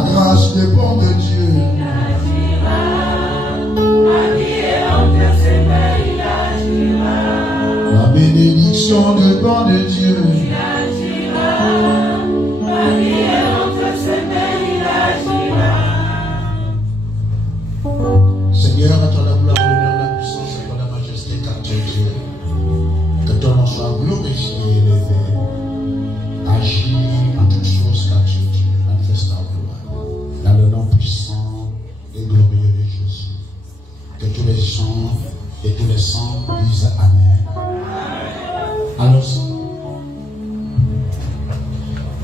La grâce dépend de Dieu. La bénédiction dépend de Dieu. Seigneur, à toi la gloire, l'honneur, la puissance, à toi la majesté, car tu es Dieu. Que ton nom soit glorifié et élevé. Agis en toutes choses, car tu es Dieu. Manifeste ta gloire. Dans le nom puissant et glorieux de Jésus. Que tous les chants et tous les sangs disent Amen. Alors,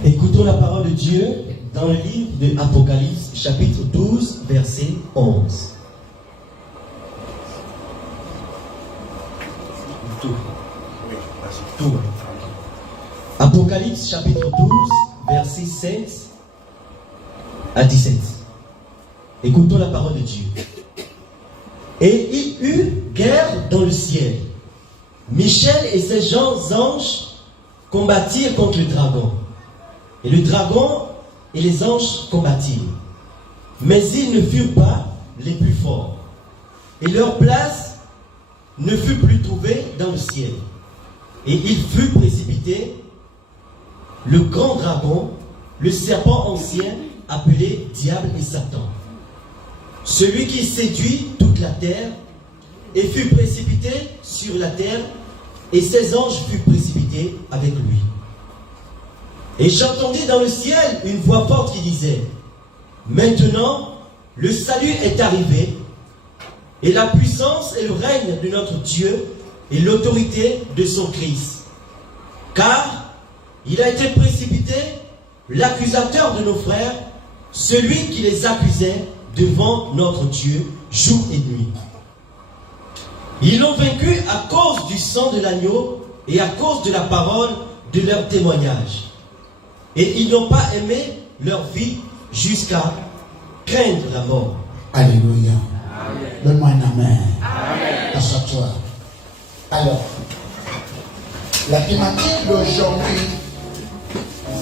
écoutons la parole de Dieu dans le livre de Apocalypse, chapitre 12, verset 11. Tout. Apocalypse, chapitre 12, verset 7 à 17. Écoutons la parole de Dieu. Et il eut guerre dans le ciel. Michel et ses anges combattirent contre le dragon. Et le dragon et les anges combattirent. Mais ils ne furent pas les plus forts. Et leur place ne fut plus trouvée dans le ciel. Et il fut précipité, le grand dragon, le serpent ancien, appelé Diable et Satan. Celui qui séduit toute la terre, et fut précipité sur la terre, et ses anges furent précipités avec lui. Et j'entendis dans le ciel une voix forte qui disait, maintenant, le salut est arrivé, et la puissance et le règne de notre Dieu, et l'autorité de son Christ. Car il a été précipité, l'accusateur de nos frères, celui qui les accusait devant notre Dieu, jour et nuit. Ils l'ont vaincu à cause du sang de l'agneau et à cause de la parole de leur témoignage. Et ils n'ont pas aimé leur vie jusqu'à craindre la mort. Alléluia. Donne-moi un amen. Assois-toi. Alors, la thématique d'aujourd'hui,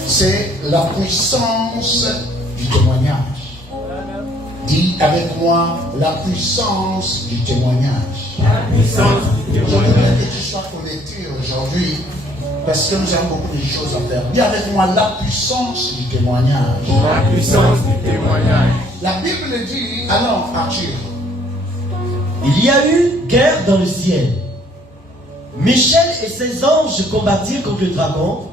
c'est la puissance du témoignage. Dis avec moi, la puissance du témoignage. La puissance du Je témoignage. voudrais que tu sois connecté aujourd'hui, parce que nous avons beaucoup de choses à faire. Dis avec moi, la puissance du témoignage. La puissance du témoignage. La Bible dit, alors Arthur, Il y a eu guerre dans le ciel. Michel et ses anges combattirent contre le dragon,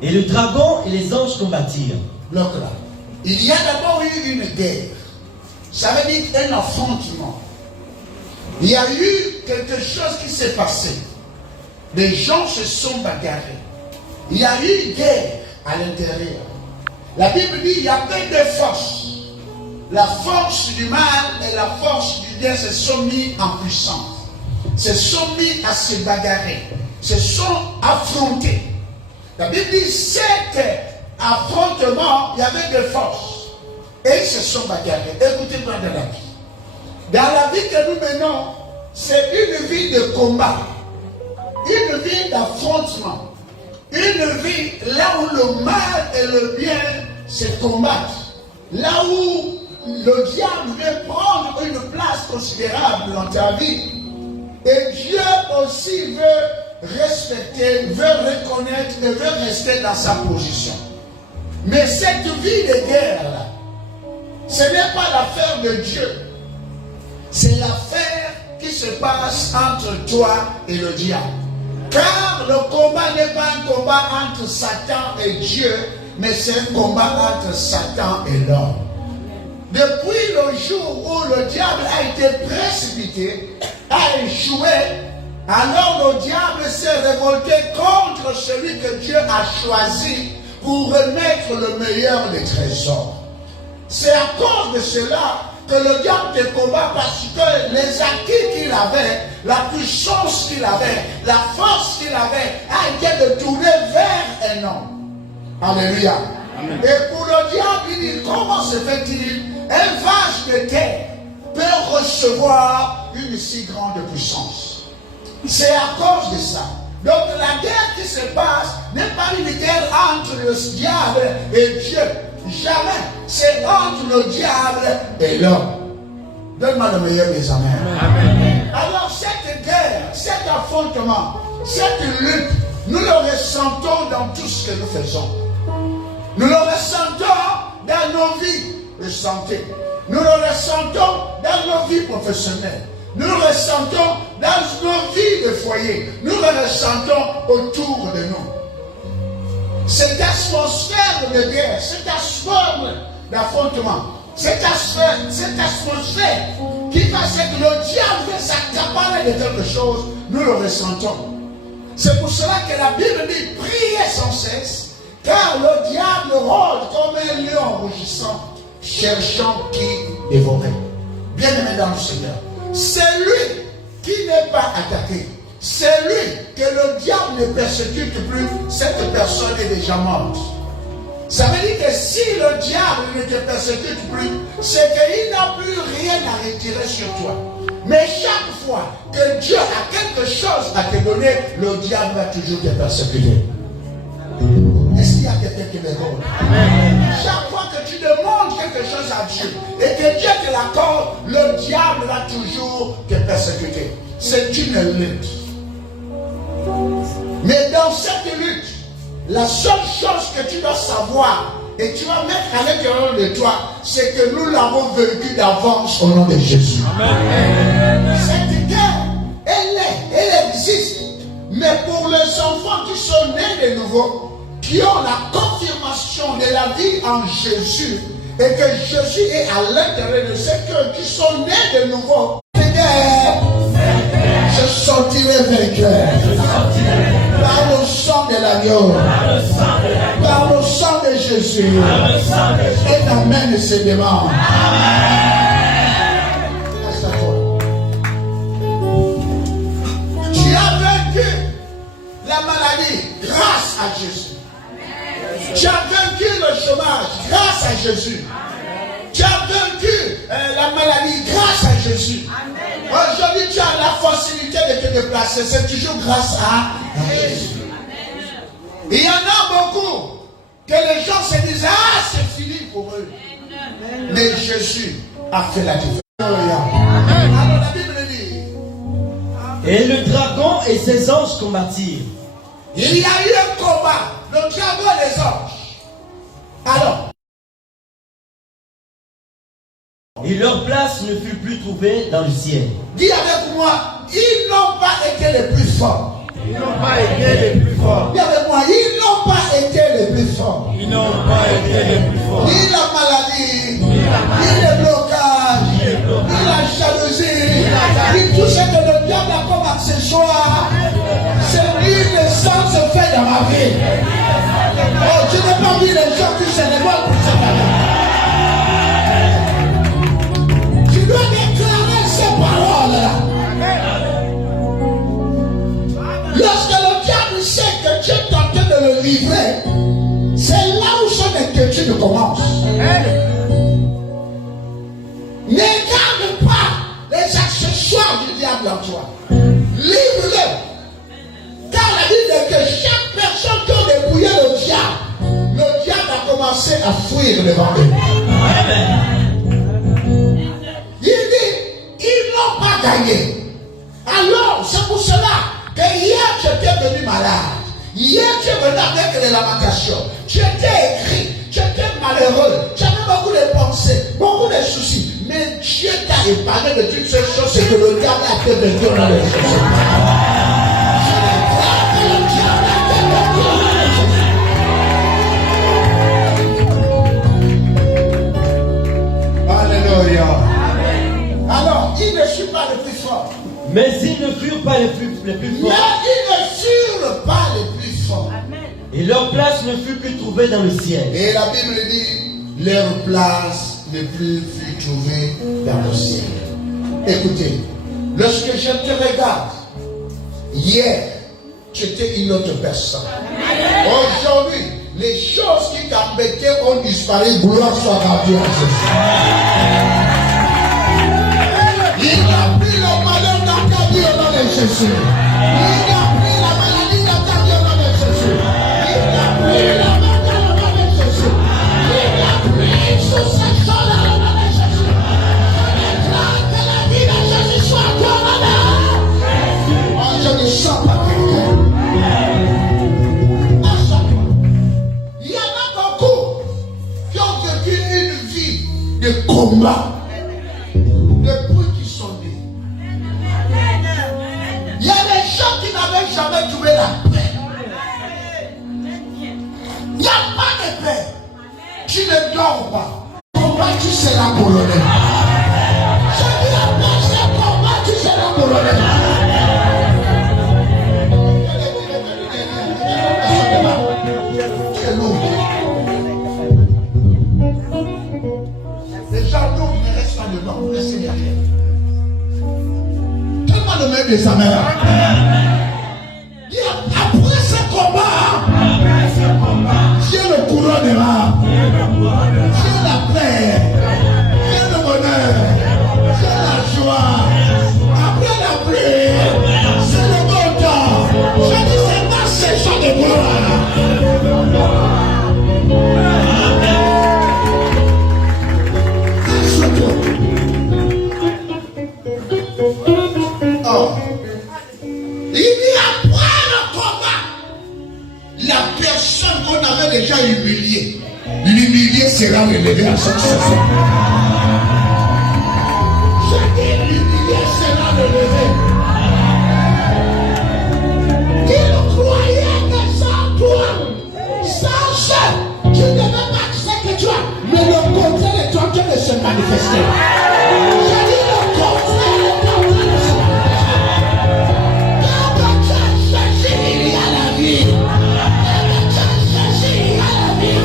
et le dragon et les anges combattirent. bloc là. Il y a d'abord eu une guerre. Ça veut dire un affrontement. Il y a eu quelque chose qui s'est passé. Les gens se sont bagarrés. Il y a eu guerre à l'intérieur. La Bible dit qu'il y a peu de force. La force du mal et la force du bien se sont mis en puissance. Se sont mis à se bagarrer. Se sont affrontés. La Bible dit cet affrontement, il y avait de force. Et ils se sont bagarrés. Écoutez-moi de la vie. Dans la vie que nous menons, c'est une vie de combat. Une vie d'affrontement. Une vie là où le mal et le bien se combattent. Là où le diable veut prendre une place considérable dans ta vie. Et Dieu aussi veut respecter, veut reconnaître et veut rester dans sa position. Mais cette vie de guerre-là, ce n'est pas l'affaire de Dieu. C'est l'affaire qui se passe entre toi et le diable. Car le combat n'est pas un combat entre Satan et Dieu, mais c'est un combat entre Satan et l'homme. Depuis le jour où le diable a été précipité, a échoué, alors le diable s'est révolté contre celui que Dieu a choisi pour remettre le meilleur des trésors. C'est à cause de cela que le diable te combat, parce que les acquis qu'il avait, la puissance qu'il avait, la force qu'il avait, a été de tourner vers un homme. Alléluia. Amen. Et pour le diable, il dit, comment se fait-il un vache de terre peut recevoir une si grande puissance? C'est à cause de ça. Donc la guerre qui se passe n'est pas une guerre entre le diable et Dieu. Jamais. c'est entre le diable et l'homme. Donne-moi le meilleur des amens. Alors cette guerre, cet affrontement, cette lutte, nous le ressentons dans tout ce que nous faisons. Nous le ressentons dans nos vies de santé. Nous le ressentons dans nos vies professionnelles. Nous le ressentons dans nos vies de foyer. Nous le ressentons autour de nous. Cette atmosphère de guerre, cette atmosphère d'affrontement, cette atmosphère qui va faire que le diable veut s'accaparer de quelque chose, nous le ressentons. C'est pour cela que la Bible dit priez sans cesse, car le diable rôde comme un lion rugissant, cherchant qui dévorer. Bien-aimé dans le Seigneur, c'est lui qui n'est pas attaqué. C'est lui que le diable ne persécute plus. Cette personne est déjà morte. Ça veut dire que si le diable ne te persécute plus, c'est qu'il n'a plus rien à retirer sur toi. Mais chaque fois que Dieu a quelque chose à te donner, le diable va toujours te persécuter. Est-ce qu'il y a quelqu'un qui me rôde? Chaque fois que tu demandes quelque chose à Dieu et que Dieu te l'accorde, le diable va toujours te persécuter. C'est une lutte. Mais dans cette lutte, la seule chose que tu dois savoir et tu vas mettre à l'intérieur de toi, c'est que nous l'avons vaincu d'avance au nom de Jésus. Amen. Cette guerre, elle existe. Mais pour les enfants qui sont nés de nouveau, qui ont la confirmation de la vie en Jésus, et que Jésus est à l'intérieur de ceux qui sont nés de nouveau, je sortirai vainqueur. Par le sang de l'agneau, par le sang de Jésus, et amen de ses demandes. Tu as vaincu la maladie grâce à Jésus. Tu as vaincu le chômage grâce à Jésus. Tu as vaincu la maladie grâce à Jésus. Aujourd'hui, tu as la facilité de te déplacer. C'est toujours grâce à Jésus. Il y en a beaucoup que les gens se disent, ah, c'est fini pour eux. Mais Jésus a fait la différence. Alors la Bible dit, et le dragon et ses anges combattirent. Il y a eu un combat, le dragon et les anges. Alors, et leur place ne fut plus trouvée dans le ciel. Dis avec moi, ils n'ont pas été les plus forts. Ils n'ont pas été les plus forts. Dis avec moi, ils n'ont pas été les plus forts. Ils n'ont pas été les plus forts. Ni la maladie, ni le blocage, ni la jalousie, ni tout ce que le diable a comme accessoire. C'est une naissance faite dans ma vie. Oh, tu n'as pas vu les gens qui se révoltent pour cette année. Tu dois déclarer ces paroles-là. Lorsque le diable sait que tu es tenté de le livrer, c'est là où son inquiétude commence. Ne garde pas les accessoires du diable en toi. Livre-le. Car la Bible dit que chaque personne qui a dépouillé le diable a commencé à fuir devant eux. Il dit, ils n'ont pas gagné. Alors, c'est pour cela que hier tu étais venu malade. Hier tu es venu avec les lamentations. Tu étais écrit, tu étais malheureux. Tu avais beaucoup de pensées, beaucoup de soucis. Mais Dieu t'a épargné de toutes ces choses. C'est que le diable a été vaincu dans les choses. Alléluia. Alors, ils ne furent pas les plus forts. Mais ils ne furent pas les plus Mais forts. ils ne furent pas les plus forts. Et leur place ne fut plus trouvée dans le ciel. Et la Bible dit, leur place ne plus fut trouvée dans le ciel. Écoutez, lorsque je te regarde, hier, tu étais une autre personne. Aujourd'hui, les choses qui t'embêtaient ont disparu. Gloire soit à Dieu. Il n'a pris le malheur dans ta vie au nom de Jésus. Il a pris la maladie dans ta vie au nom de Jésus. Il a pris la mort au nom de Jésus. Il a pris ce de combat depuis qu'ils sont nés. Il y a des gens qui n'avaient jamais trouvé la paix. Il n'y a pas de paix. Tu ne dors pas. Combat, tu seras colonel. Je dis la paix, c'est combat, tu seras colonel. Tu es lourd. Les gens lourds ne restent pas dedans, vous restez derrière. Tellement de mettre des amers. Après ce combat, Dieu le couronnera. Dieu la paix. Dieu le bonheur. Dieu la joie. Après la pluie, c'est le bon temps. Je dis, c'est pas ces gens de gloire. Oh. Il dit après le combat, la personne qu'on avait déjà humiliée, l'humilié sera relevé à chaque chose. Je dis l'humilié sera relevé. Il croyait que sans toi, sans ça, tu ne devais pas ce que tu as, mais le contraire est en train de se manifester. Je dis le contraire est en train de se manifester. Il y a la vie. Il y a la vie. Il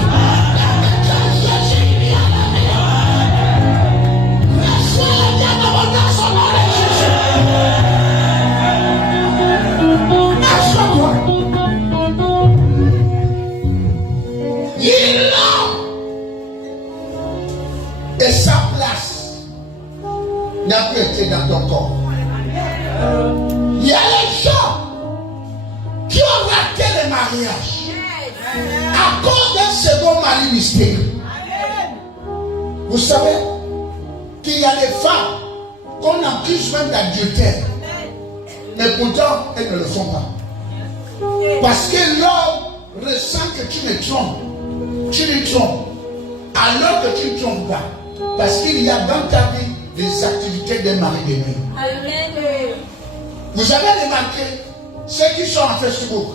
y a la vie. Laissez le diable dans son nom de Jésus. Lâche-toi. Il a. Et sa place n'a plus été dans ton corps. Il y a les gens qui ont raté le mariage à cause d'un second mari mystérieux. Vous savez qu'il y a des femmes qu'on accuse même d'adultère, mais pourtant elles ne le font pas. Parce que l'homme ressent que tu me trompes, tu lui trompes, alors que tu ne trompes pas. Parce qu'il y a dans ta vie des activités d'un mari de nuit. Vous avez remarqué ceux qui sont en Facebook.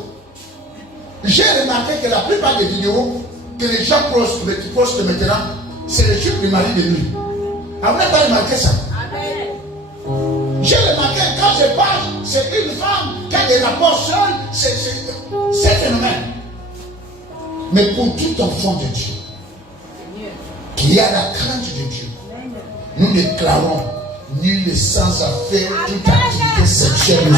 J'ai remarqué que la plupart des vidéos que les gens postent maintenant, c'est le chute du mari de nuit. Vous n'avez pas remarqué ça? J'ai remarqué quand je parle, c'est une femme qui a des rapports seuls, c'est phénomène. Mais pour tout enfant de Dieu, qui a la crainte de Dieu, nous déclarons nul est sans affaire toute activité sexuelle.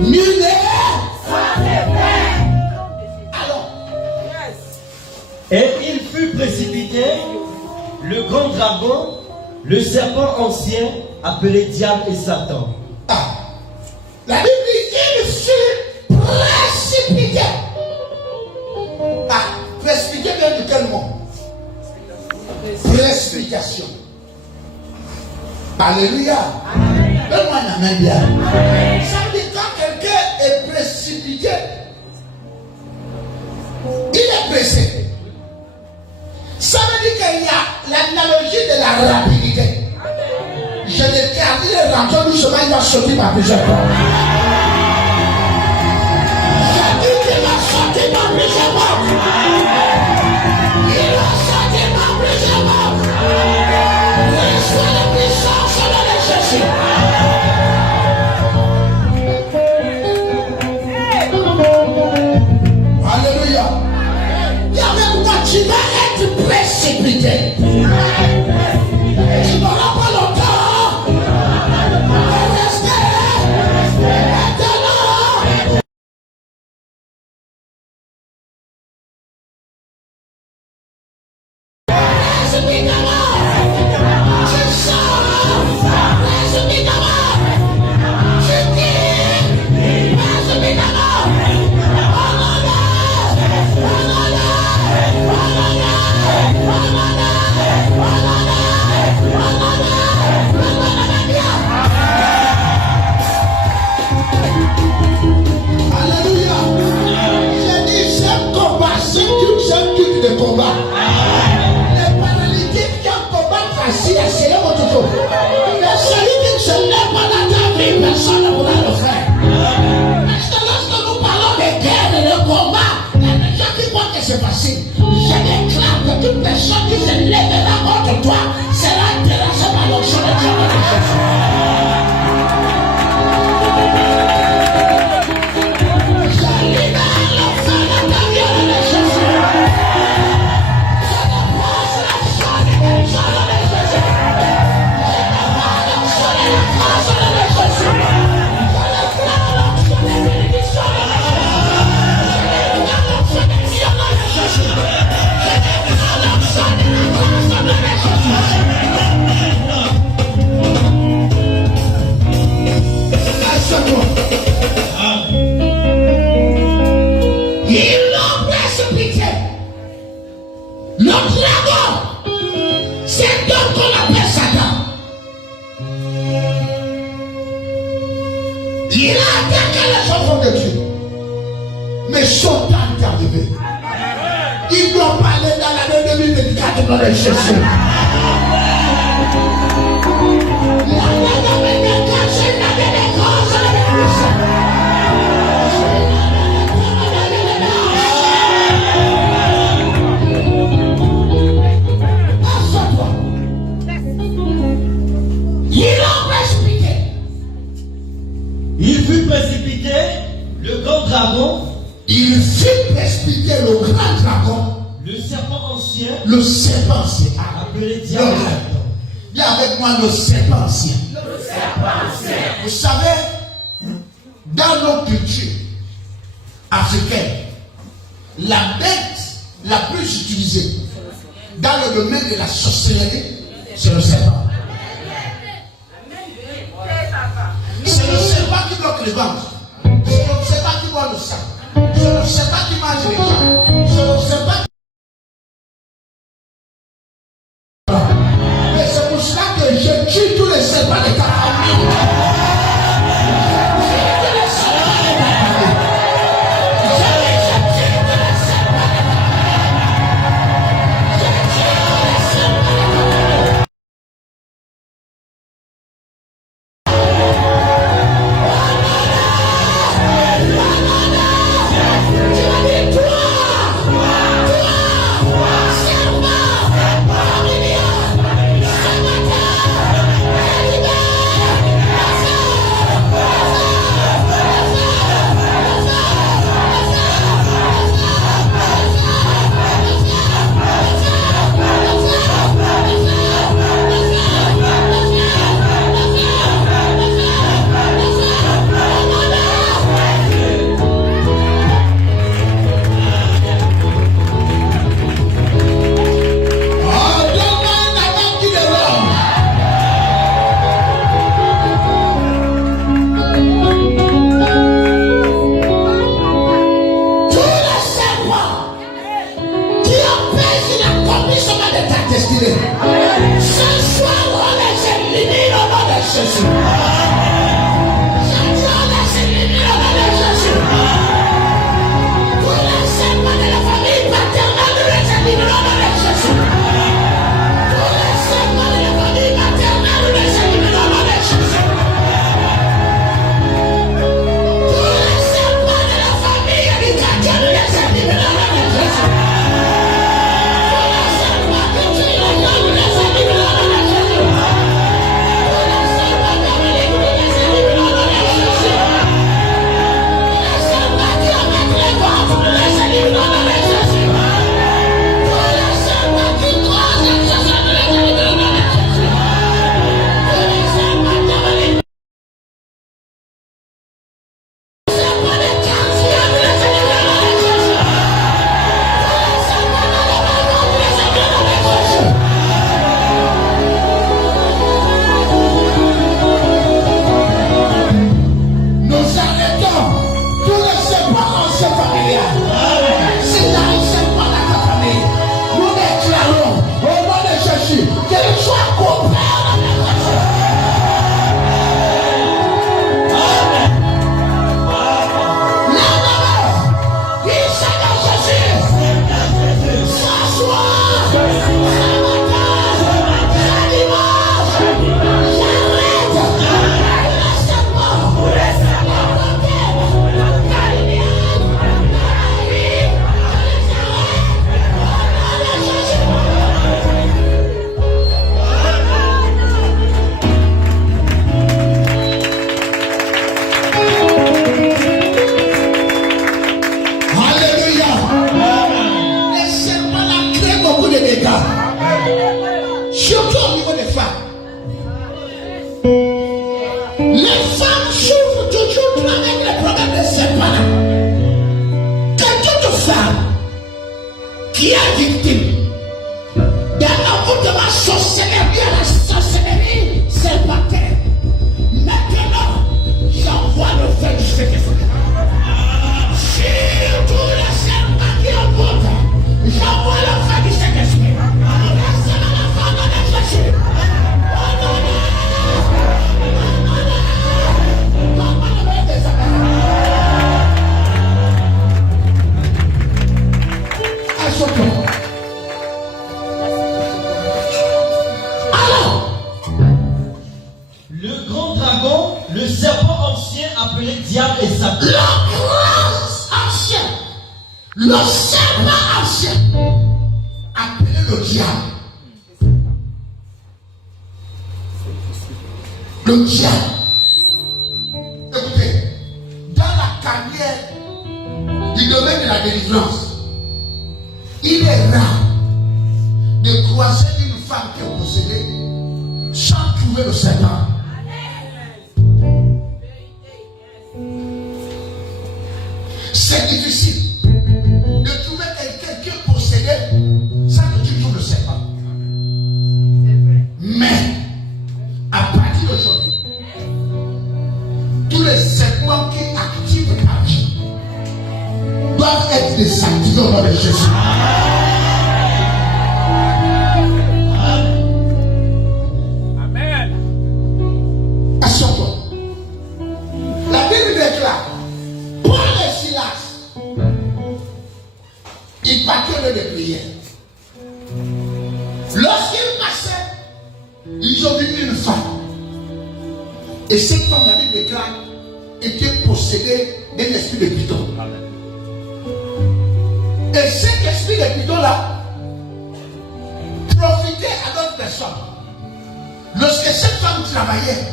Nul est sans affaire. Alors. Et il fut précipité, le grand dragon, le serpent ancien, appelé diable et Satan. Ah. La Bible dit il fut précipité. Ah, précipité vient de quel mot? Précipitation. Alléluia. Donne-moi un amen bien. Ça veut dire quand quelqu'un est précipité, il est pressé. Ça veut dire qu'il y a l'analogie de la rapidité. Je l'ai gardé le rentrant doucement, il va sauter par plusieurs fois. Je dis qu'il va sauter par plusieurs fois. Il va sauter par plusieurs fois. Reçois la puissance au nom de Jésus. Alléluia. Et avec moi, tu vas être précipité. Tu n'auras pas longtemps. Restez. son temps est arrivé. Il doit parler dans l'année 2024 dans les Jésus. Il fut précipité, le grand dragon. Il fut précipité le grand dragon. Le serpent ancien. Le serpent ancien. Appelé diable. Viens avec moi, le serpent ancien. Le serpent ancien. Vous savez, dans nos cultures africaines, la bête la plus utilisée dans le domaine de la sorcellerie, c'est le serpent. C'est le serpent qui bloque les ventres. C'est le serpent qui boit le sang. C'est le serpent qui mange les gens. C'est le serpent qui... Mais c'est pour cela que je tue tous les serpents de ta famille. J'envoie le feu du Saint-Esprit. La semaine, la femme, on est Le serpent ancien, appelé le diable. Le diable. Écoutez, dans la carrière du domaine de la délivrance, il est rare de croiser une femme qui est possédée sans trouver le serpent. C'est difficile de trouver quelqu'un qui est possédé sans que tu trouves le serpent. Mais à partir d'aujourd'hui, tous les serpents qui activent ta vie doivent être désactivés au nom de Jésus. Amen. Assure-toi. La Bible déclare, Paul et Silas, ils partaient de prière. Lorsqu'ils passaient, ils ont vu une femme. Et cette femme, la Bible déclare, était possédée d'un esprit de python. Et cet esprit de python-là profitait à d'autres personnes. Lorsque cette femme travaillait,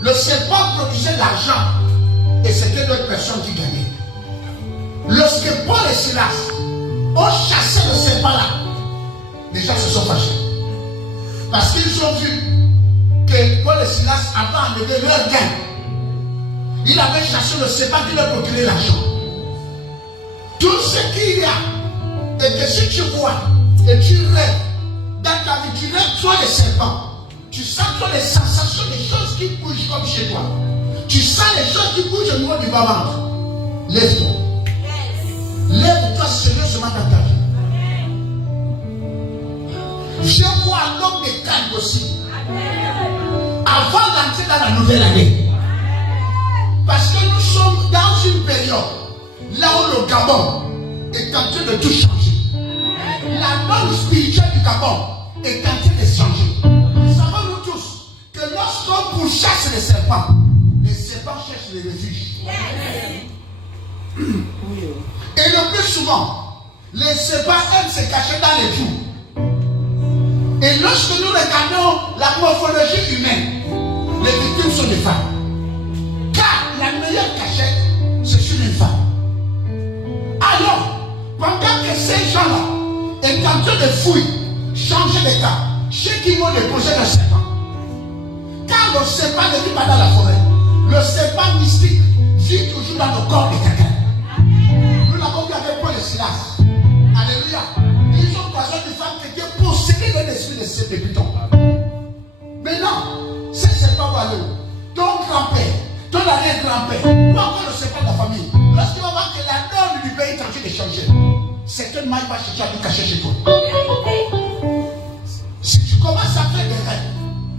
le serpent produisait de l'argent et c'était d'autres personnes qui gagnaient. Lorsque Paul et Silas ont chassé le serpent-là, les gens se sont fâchés. Parce qu'ils ont vu que Paul et Silas avaient enlevé leur gain. Ils avaient chassé le serpent qui leur procurait l'argent. Tout ce qu'il y a, et que si tu vois et tu rêves, dans ta vie, tu rêves toi les serpents, tu sens toi les sensations, les choses qui bougent comme chez toi. Tu sens les choses qui bougent au niveau du bas-ventre. Lève-toi. Lève-toi sérieusement dans ta vie. Je vois l'homme des calmes aussi. Avant d'entrer dans la nouvelle année. Parce que nous sommes dans une période là où le Gabon est en train de tout changer. La norme spirituelle du Gabon est en train de changer. Nous savons nous tous que lorsqu'on pourchasse les serpents cherchent les refuges. Et le plus souvent, les serpents aiment se cacher dans les trous. Et lorsque nous regardons la morphologie humaine, les victimes sont des femmes. Car la meilleure cachette, c'est sur une femme. Alors, pendant que ces gens-là est en train de fouiller, changer d'état, chez qui vont déposer le serpent. Car le serpent ne vit pas dans la forêt. Le serpent mystique vit toujours dans le corps de quelqu'un. Nous l'avons vu avec Paul et Silas. Alléluia. Ils ont besoin d'une femme qui est possédée d'un esprit de python. Maintenant, ces serpents vont aller. Ton grand-père, ton arrière-grand-père, ou encore le serpent de la famille, lorsqu'il va voir que la norme du pays est en train de changer, certainement il va chercher à te cacher chez toi. Si tu commences à faire des rêves,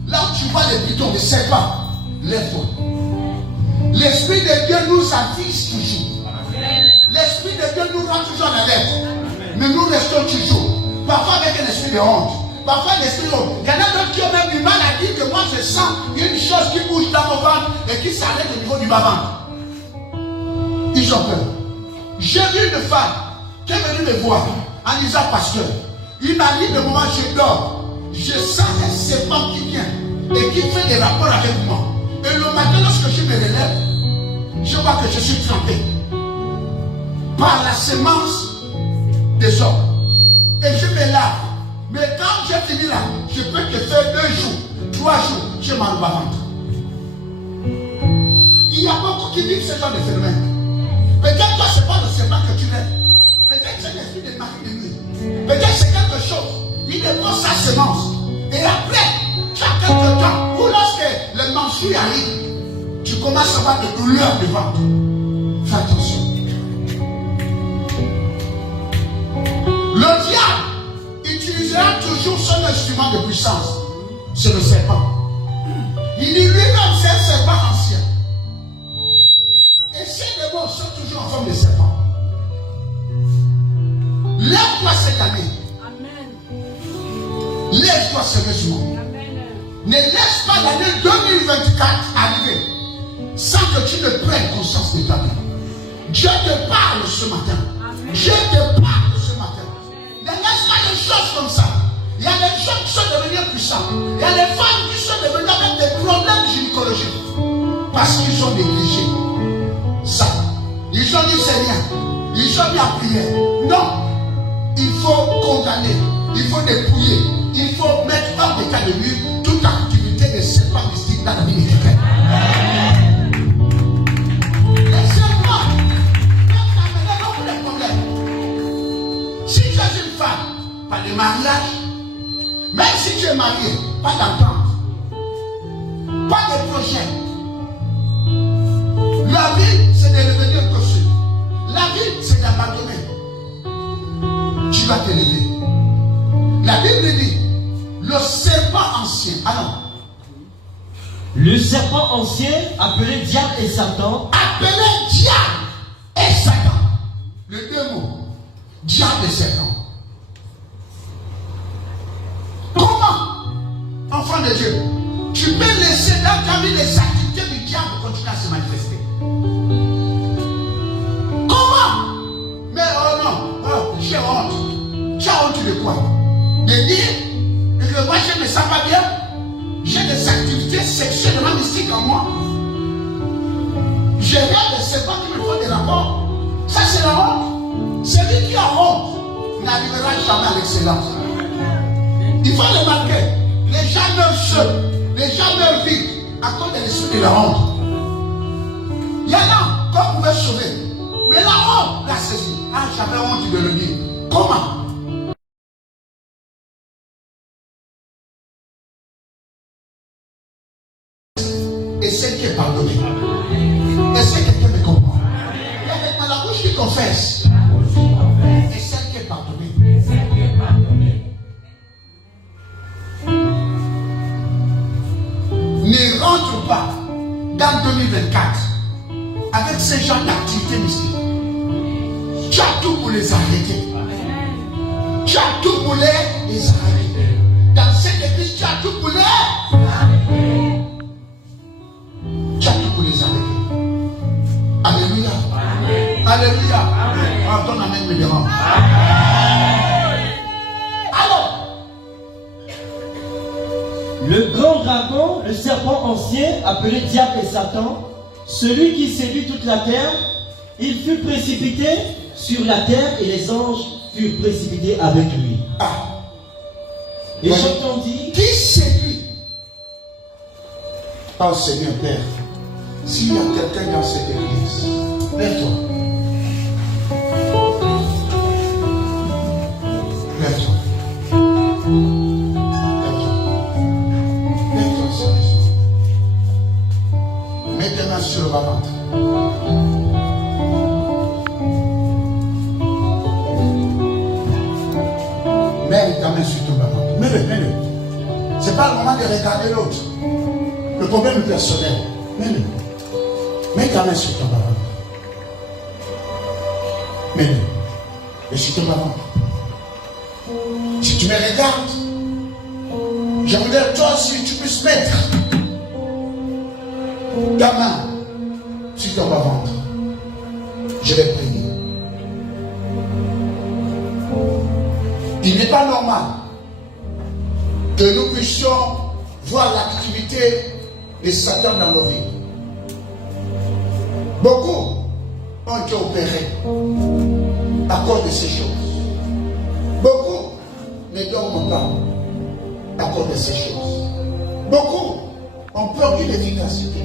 là où tu vois les pythons, les serpents, lève-toi. L'Esprit de Dieu nous avise toujours. L'Esprit de Dieu nous rend toujours en alerte. Mais nous restons toujours. Parfois avec un esprit de honte. Parfois un esprit de honte. Il y en a d'autres qui ont même du mal à dire que moi je sens une chose qui bouge dans mon ventre et qui s'arrête au niveau du bas-ventre. Ils ont peur. J'ai vu une femme qui est venue me voir en disant, pasteur, il m'a dit le moment où je dors, je sens un serpent qui vient et qui fait des rapports avec moi. Et le matin, lorsque je me relève, je vois que je suis trempé par la semence des hommes. Et je me lave. Mais quand j'ai fini là, je peux te faire 2 jours, 3 jours, j'ai mal au bas-ventre. Il y a beaucoup qui vivent ce genre de phénomène. Peut-être que ce n'est pas le serpent que tu rêves. Peut-être que c'est l'esprit de mari de nuit. Peut-être que c'est quelque chose. Il dépose sa semence. Et après, tu as quelque temps où lorsque le mensu arrive, tu commences à avoir des douleurs de ventre. Fais attention. Le diable utilisera toujours son instrument de puissance. C'est le serpent. Il dit lui-même c'est un serpent ancien. Et ces démons sont toujours en forme de serpent. Lève-toi cette année. Amen. Lève-toi sérieusement. Ne laisse pas l'année 2024 arriver sans que tu ne prennes conscience de ta vie. Dieu te parle ce matin. Amen. Je te parle ce matin. Ne laisse pas des choses comme ça. Il y a des gens qui sont devenus puissants. Il y a des femmes qui sont devenues avec des problèmes gynécologiques. Parce qu'ils ont négligé ça. Ils ont dit c'est rien. Ils ont mis à prier. Non. Il faut condamner. Il faut dépouiller. Il faut mettre hors d'état de vue toute activité de serpent mystique dans la vie de quelqu'un. Les serpents peuvent amener beaucoup de problèmes. Si tu es une femme, pas de mariage, même si tu es marié, pas d'entente, pas de projet. La vie, c'est de revenir costume. La vie, c'est d'abandonner. Tu vas te lever. La Bible dit, le serpent ancien. Ah non. Le serpent ancien, appelé diable et Satan. Appelé diable et Satan. Les deux mots. Diable et Satan. Comment, enfant de Dieu, tu peux laisser dans ta vie les activités du diable continuer à se manifester? Comment? Mais oh non, oh, j'ai honte. Tu as honte de quoi? De dire que moi je ne me sens pas bien, j'ai des activités sexuellement mystiques en moi, j'ai rien de serpents qui me font des rapports. Ça c'est la honte. Celui qui a honte n'arrivera jamais à l'excellence. Il faut le marquer. Les gens meurent seuls, les gens meurent vite à cause de l'esprit de la honte. Il y en a qu'on pouvait sauver, mais la honte l'a saisi. Ah, j'avais honte de le dire. Comment? Et celle qui est pardonnée. Est-ce que quelqu'un me comprend? Il y a dans la bouche qui confesse. Et celle qui est pardonnée. Ne rentre pas dans 2024 avec ces gens d'activité mystique. Tu as tout pour les arrêter. Tu as tout pour les arrêter. Dans cette église, tu as tout pour les arrêter. Tu as tout pour les arrêter. Alléluia. Amen. Alléluia. Oh, ton amen me dérange. Alors, Le grand dragon, le serpent ancien, appelé diable et Satan, celui qui séduit toute la terre, il fut précipité sur la terre et les anges furent précipités avec lui. ah, Et ouais. j'entendis, Qui séduit? Oh Seigneur Père, s'il y a quelqu'un dans cette église, lève-toi. Lève-toi. Lève-toi. Lève-toi, Seigneur. Mets tes mains sur le bas-ventre. Mets ta main sur ton bas-ventre. Mets-le, mets-le. C'est pas le moment de regarder l'autre. Le problème est personnel. Mets-le. Mets ta main sur ton bas-ventre. Mets-le. Et sur ton bas-ventre. Si tu me regardes, je voudrais toi aussi tu puisses mettre ta main sur ton bas-ventre. Je vais prier. Il n'est pas normal que nous puissions voir l'activité de Satan dans nos vies. Beaucoup ont été opérés à cause de ces choses. Beaucoup ne dorment pas à cause de ces choses. Beaucoup ont perdu l'efficacité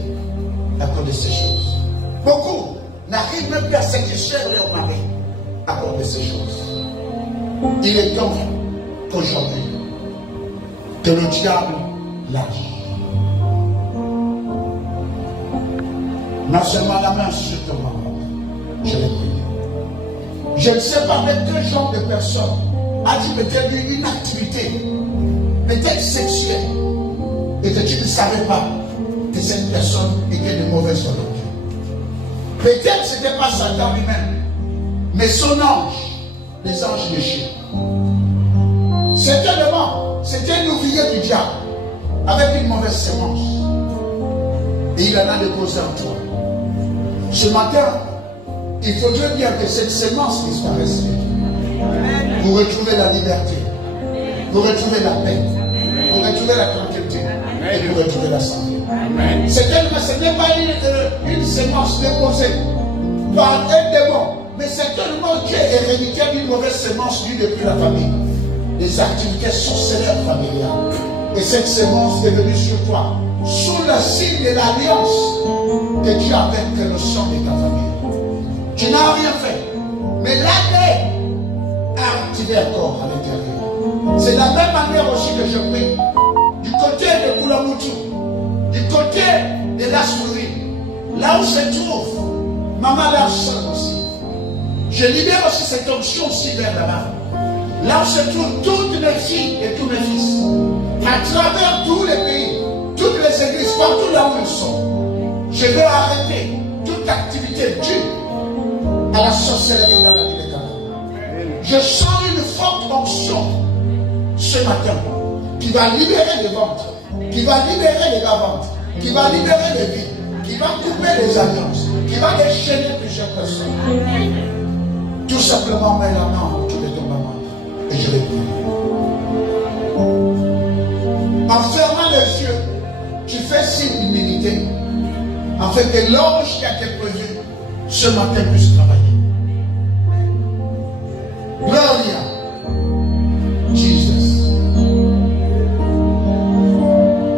à cause de ces choses. Beaucoup n'arrivent même plus à satisfaire leur mari à cause de ces choses. Il est temps qu'aujourd'hui, que le diable lâche. Non seulement la main sur ton ventre, je l'ai prié. Je ne sais pas avec quel genre de personne a dit peut-être une activité, peut-être sexuelle, et que tu ne savais pas que cette personne était de mauvaise volonté. Peut-être ce n'était pas Satan lui-même, mais son ange. Les anges déchus. Certainement, c'était un ouvrier du diable avec une mauvaise sémence. Et il en a déposé en toi. Ce matin, il faudrait bien que cette sémence disparaisse. Pour retrouver la liberté, pour retrouver la paix, pour retrouver la tranquillité et pour retrouver la santé. Ce n'est pas une sémence déposée par un démon, mais c'est tellement qui est héréditaire d'une mauvaise sémence due depuis la famille. Les activités sorcelleres familiales. Et cette sémence est venue sur toi, sous le signe de l'alliance que tu as avec le sang de ta famille. Tu n'as rien fait, mais l'année a activé encore à l'intérieur. C'est la même manière aussi que je prie du côté de Koulamoutou, du côté de l'Asmouri, là où se trouve Maman Larson aussi. Je libère aussi cette onction aussi vers là-bas. Là où se trouvent toutes mes filles et tous mes fils, à travers tous les pays, toutes les églises, partout là où ils sont, je veux arrêter toute activité due à la sorcellerie dans la vie des camarades. Je sens une forte onction ce matin qui va libérer les ventres, qui va libérer les bas-ventres, qui va libérer les vies, qui va couper les alliances, qui va déchaîner plusieurs personnes. Tout simplement, mets la main autour de ton maman et je vais prier. En fermant les yeux, tu fais signe d'humilité afin que l'ange qui a été prévu ce matin puisse travailler. Gloria, Jesus.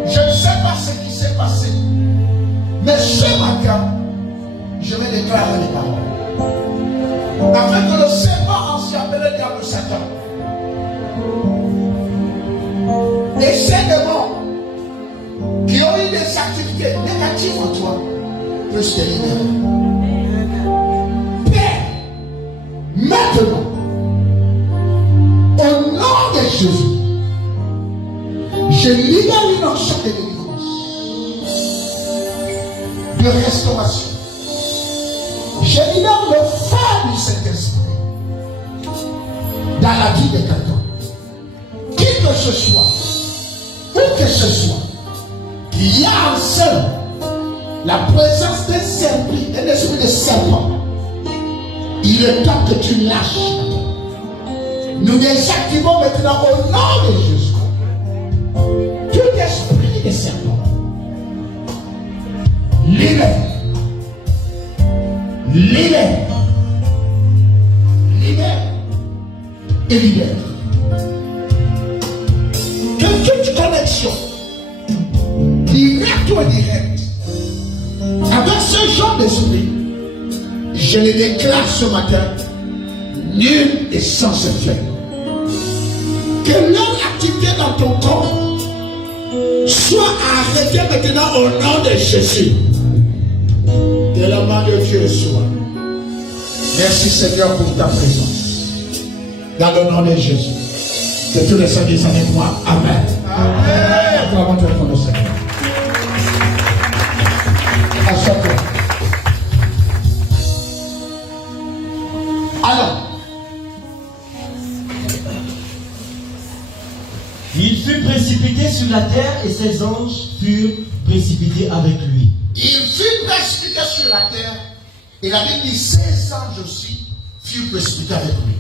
Je ne sais pas ce qui s'est passé, mais ce matin, je vais déclarer les paroles. Afin que le serpent ancien appelé diable Satan et ces démons qui ont eu des activités négatives en toi puissent te libérer. Père, maintenant, au nom de Jésus, je libère une onction de délivrance, de restauration. Je libère le feu du Saint-Esprit dans la vie de quelqu'un. Qui que ce soit, où que ce soit, qu'il y a en seul la présence d'un serpent, un esprit de serpent. Il est temps que tu lâches. Nous désactivons maintenant au nom de Jésus tout esprit de serpent. Libère. Libère. Libère. Et libère. Que toute connexion, direct ou indirect, avec ce genre d'esprit, je les déclare ce matin, nul et sans effet. Que leur activité dans ton corps soit arrêtée maintenant au nom de Jésus. Que la main de Dieu soit. Merci Seigneur pour ta présence. Dans le nom de Jésus. Que tous les saints disent avec moi. Amen. Amen. Acclamons le Seigneur. Assois-toi. Alors. Il fut précipité sur la terre et ses anges furent précipités avec lui. Il fut précipité sur la terre et la Bible dit ses anges aussi furent précipités avec lui.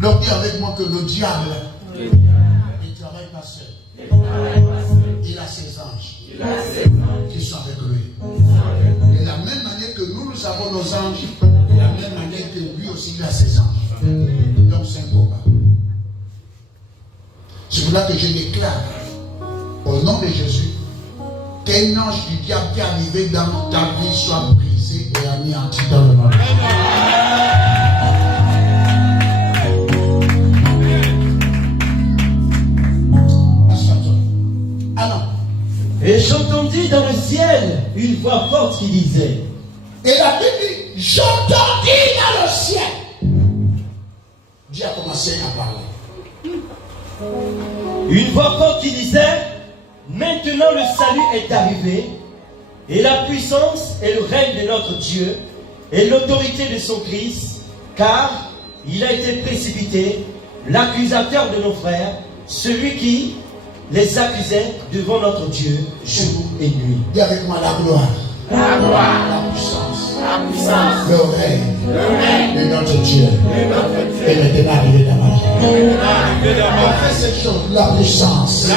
Donc dis avec moi que le diable ne travaille pas seul. Il a ses anges qui sont avec lui. De la même manière que nous avons nos anges, de la même manière que lui aussi il a ses anges. Donc c'est un combat. C'est pour ça que je déclare au nom de Jésus qu'un ange du diable qui est arrivé dans ta vie soit brisé et anéanti dans le monde. Et j'entendis dans le ciel une voix forte qui disait. Et la Bible dit, j'entendis dans le ciel. Dieu a commencé à parler. Une voix forte qui disait, maintenant le salut est arrivé, et la puissance et le règne de notre Dieu, et l'autorité de son Christ, car il a été précipité, l'accusateur de nos frères, celui qui les accusait devant notre Dieu jour et nuit. Dis avec moi la gloire, La gloire, la puissance, Le règne de notre Dieu est maintenant arrivé dans ma vie. On fait cette chose, la puissance,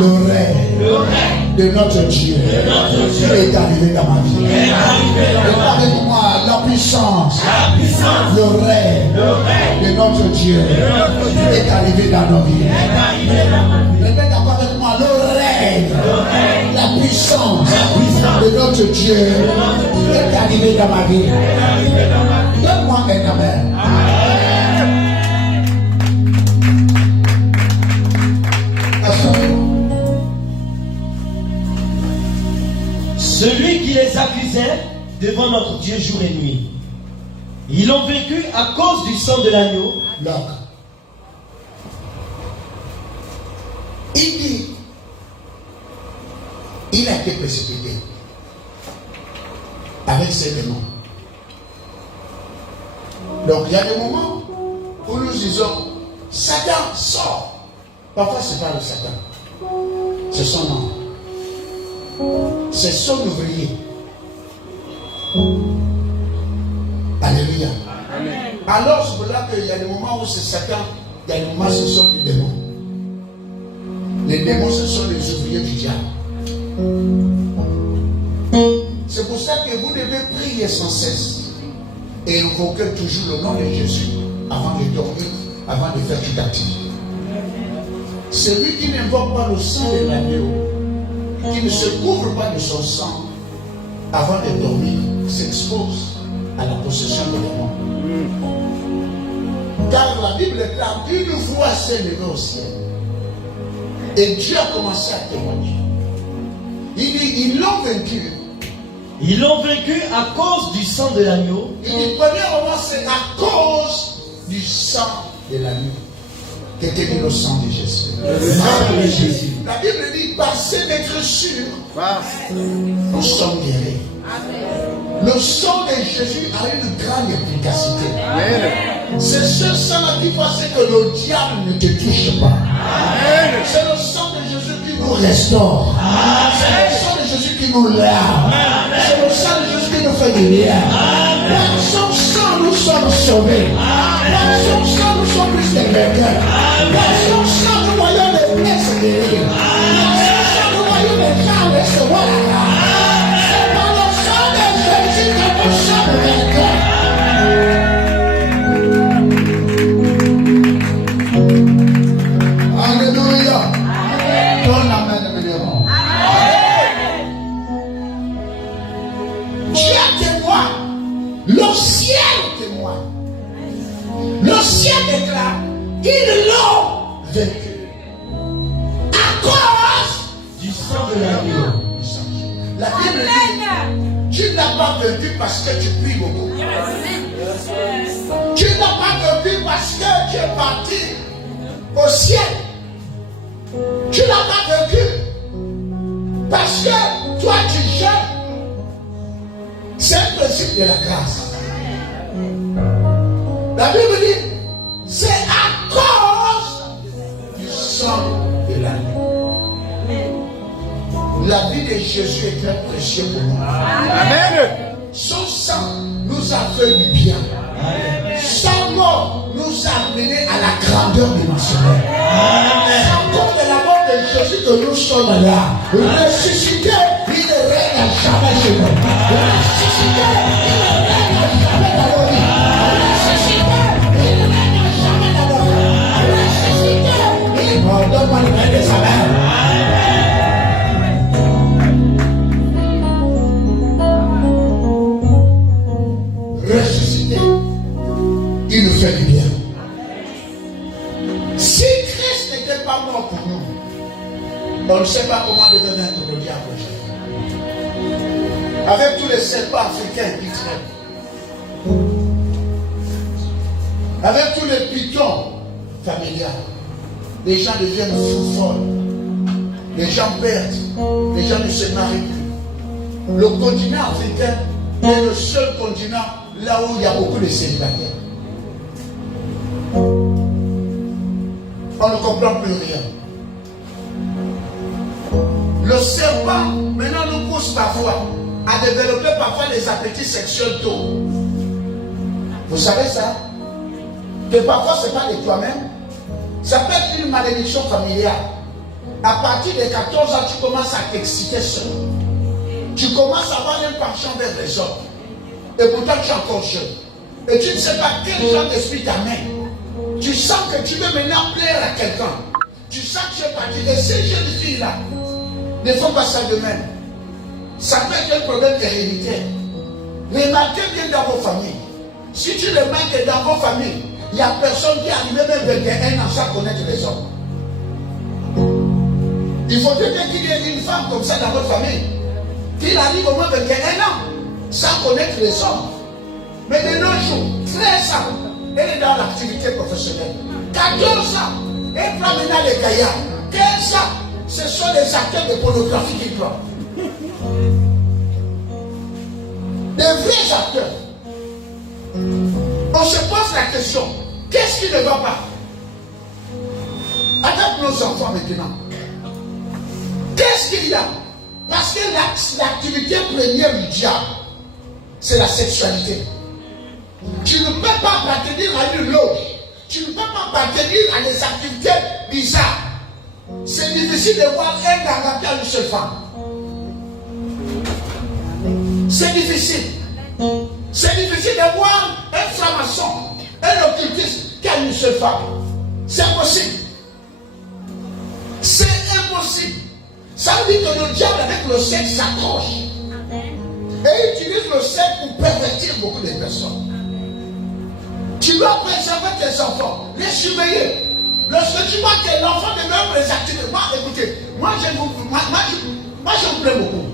le règne de notre Dieu est arrivé dans ma vie. Regardez-moi, la puissance, le règne de notre Dieu est arrivé dans nos vies. Répète encore avec moi, le règne, la puissance de notre Dieu est arrivé dans ma vie. Donne-moi un amen. Celui qui les accusait devant notre Dieu jour et nuit, ils l'ont vaincu à cause du sang de l'agneau. Donc, il dit, il a été précipité avec ses démons. Donc, il y a des moments où nous disons, Satan sort. Parfois, ce n'est pas le Satan, c'est son nom. C'est son ouvrier. Alléluia. Amen. Alors, c'est pour là qu'il y a des moments où c'est Satan, il y a des moments où ce sont les démons. Les démons, ce sont les ouvriers du diable. C'est pour ça que vous devez prier sans cesse et invoquer toujours le nom de Jésus avant de dormir, avant de faire toute activité. Celui qui n'invoque pas le sang de l'agneau, qui ne se couvre pas de son sang avant de dormir, s'expose à la possession de démons. Car la Bible déclare une voix s'est levée au ciel et Dieu a commencé à témoigner. Il dit, ils l'ont vaincu. Ils l'ont vaincu à cause du sang de l'agneau. Il dit, premièrement, c'est à cause du sang de l'agneau qu'était mis le sang de Jésus. Le sang de Jésus. La Bible dit, par cette écriture, nous sommes guéris. Le sang de Jésus a une grande efficacité. C'est ce sang-là qui fait que le diable ne te touche pas. C'est le sang de Jésus qui nous restaure. C'est le sang de Jésus qui nous lave. C'est le sang de Jésus qui nous fait du bien. Par son sang, nous sommes sauvés. Par son sang, nous sommes plus des vainqueurs. Par son sang, nous voyons les plaies se guérir. Par son sang, nous voyons les gens recevoir la grâce. C'est par le sang de Jésus que nous sommes vainqueurs. Alléluia. Donne la main de bénévent. Dieu témoigne. Le ciel témoigne. Le ciel déclare qu'ils l'ont vaincu à cause Du sang de l'agneau. La Bible dit, tu n'as pas vaincu parce que tu pries beaucoup. Tu n'as pas vaincu parce que tu es parti au ciel. Tu n'as pas vaincu parce que toi tu jeûnes. C'est un principe de la grâce. La Bible dit, c'est à cause du sang de l'agneau. La vie de Jésus est très précieuse pour nous. Amen. Son sang nous a fait du bien. Sa mort nous a amenés à la grandeur dimensionnelle. C'est à cause de la mort de Jésus que nous sommes là. Ressuscité, il ne règne à jamais chez nous. Ressuscité, il ne règne à jamais dans nos vies. Ressuscité, il ne règne à jamais dans nos vies. Ressuscité, il ne donne pas le règne de sa mère. Ressuscité, il nous fait du bien. Si Christ n'était pas mort pour nous, on ne sait pas comment devait être le diable aujourd'hui. Avec tous les serpents africains qui traînent, avec tous les pitons familiaux, les gens deviennent fous folles, les gens perdent, les gens ne se marient plus. Le continent africain est le seul continent là où il y a beaucoup de célibataires. On ne comprend plus rien. Le serpent maintenant nous pousse parfois à développer parfois les appétits sexuels tôt. Vous savez ça? Que parfois ce n'est pas de toi-même. Ça peut être une malédiction familiale. À partir de 14 ans, tu commences à t'exciter seul. Tu commences à avoir une penchant vers les hommes. Et pourtant, tu es encore jeune. Et tu ne sais pas quel genre d'esprit t'amène. Tu sens que tu veux maintenant plaire à quelqu'un. Tu sens que tu es parti. Et ces jeunes filles-là ne font pas ça de même. Ça peut être un problème héréditaire. Remarquez bien dans vos familles. Si tu remarques dans vos familles, il n'y a personne qui est arrivé même 21 ans sans connaître les hommes. Il faudrait bien qu'il y ait une femme comme ça dans votre famille. Qu'il arrive au moins 21 ans sans connaître les hommes. Mais de nos jours, 13 ans, elle est dans l'activité professionnelle. 14 ans, elle prend maintenant les gaillards. 15 ans, ce sont les acteurs de pornographie qui prennent. Des vrais acteurs. On se pose la question, qu'est-ce qui ne va pas? Avec nos enfants maintenant. Qu'est-ce qu'il y a? Parce que l'activité première du diable, c'est la sexualité. Tu ne peux pas appartenir à une loge. Tu ne peux pas appartenir à des activités bizarres. C'est difficile de voir un gars qui a une seule femme. C'est difficile. C'est difficile de voir un franc-maçon, un occultiste qui a une seule femme. C'est impossible. C'est impossible. Ça veut dire que le diable avec le sexe s'accroche. Et utilise le sexe pour pervertir beaucoup de personnes. Tu dois préserver tes enfants, les surveiller. Lorsque tu vois que l'enfant demeure les activités, moi, écoutez, moi je vous plains beaucoup.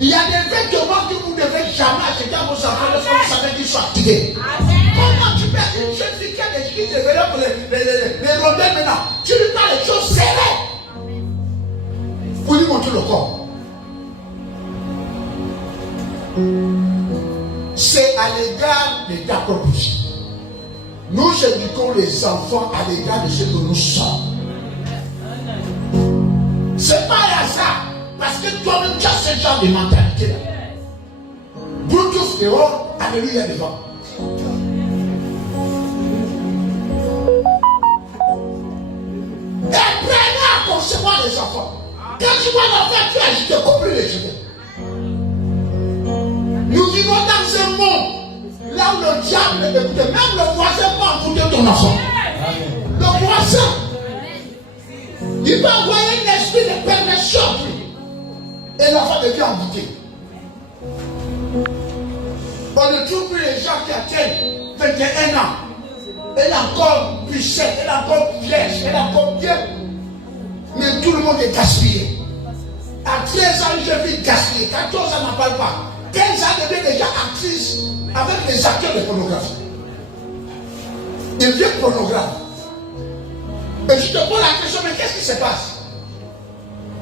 Il y a des vêtements que vous ne devez jamais acheter à vos enfants lorsque vous savez qu'ils sont activés. Comment tu peux une jeune fille qui a des qui développe les rondelles maintenant? Tu lui parles des choses serrées. Vous lui montrez le corps. C'est à l'égard de ta proposition. Nous éduquons les enfants à l'égard de ce que nous sommes. C'est pas un hasard. Parce que toi-même, tu as ce genre de mentalité-là. Bluetooth dehors, alléluia devant. Et apprenez à concevoir les enfants. Quand tu vois l'enfant, tu agites, coupe les cheveux. Nous vivons dans un monde là où le diable, écoutez, même le voisin peut envoûter ton enfant. Le voisin, il peut envoyer un esprit de perversion. Et l'enfant devient envoûté. On ne trouve plus les gens qui atteignent 21 ans. Elle est encore puissante, elle est encore vierge, elle est encore bien. Mais tout le monde est gaspillé. À 13 ans, une jeune fille gaspillée. 14 ans, n'en parle pas. 15 ans, elle devient déjà actrice avec les acteurs de pornographie. Il devient pornographe. Et je te pose la question, mais qu'est-ce qui se passe?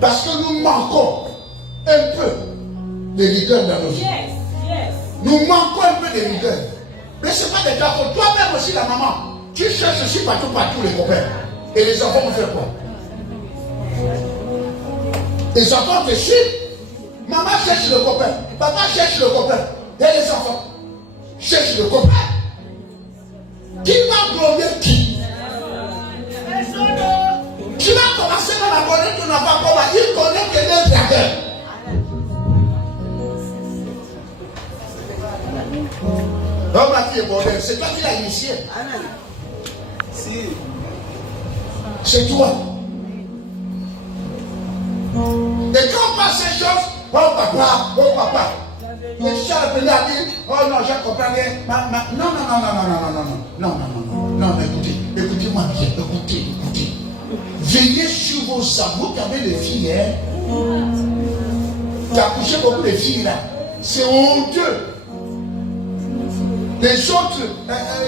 Parce que nous manquons un peu de rigueur dans nos vies. Nous manquons un peu de rigueur. Mais ce n'est pas des cas pour toi-même aussi, la maman. Tu cherches aussi partout les copains. Et les enfants vont faire quoi? Les enfants te suivent. Maman cherche le copain. Papa cherche le copain. Et les enfants cherchent le copain. Qui va gronder qui? Tu vas commencer à connaître ton enfant comment il connaît que les dragueurs. Non, ma fille est bordel. C'est toi qui l'as initié. Si. C'est toi. Et quand on passe ces choses, oh papa. Et tu as appelé à dire, oh non, je comprends rien. Non, écoutez-moi bien, écoutez. Veillez sur vos amours, vous avez des filles, hein. Tu as couché beaucoup de filles là. C'est honteux. Les autres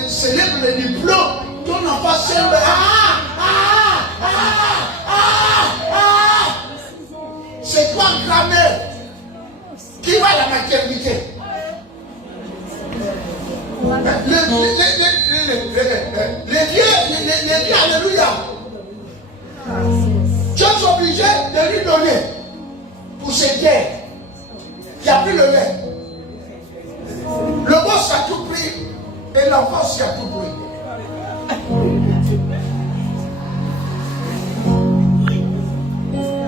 célèbrent les diplômes. Ton enfant célèbre. C'est quoi grammaire? Qui va à la maternité? Les vieux, alléluia. Tu es obligé de lui donner pour ses guerres. qui a pris le lait. Le boss a tout pris et l'enfant aussi a tout pris.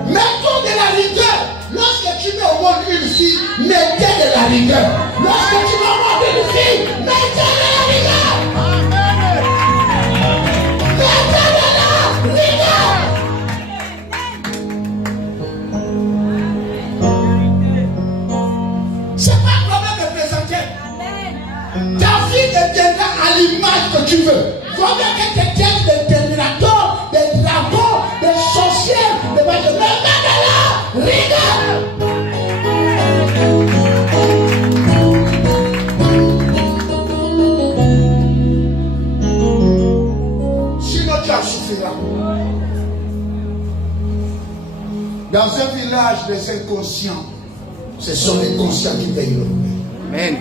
Mettons de la rigueur. Lorsque tu mets au monde une fille, mettez de la rigueur. Lorsque tu mets au monde une fille, mettez de la rigueur. Mettez de la rigueur. C'est pas un problème de présenter. Ta fille deviendra à l'image que tu veux. Faut bien que tu tiennes des terminateurs, des dragons, des sorcières, des mages. Mais mets de la rigueur. Sinon tu en souffriras. Dans un village des inconscients, ce sont les conscients qui payent le prix. Amen.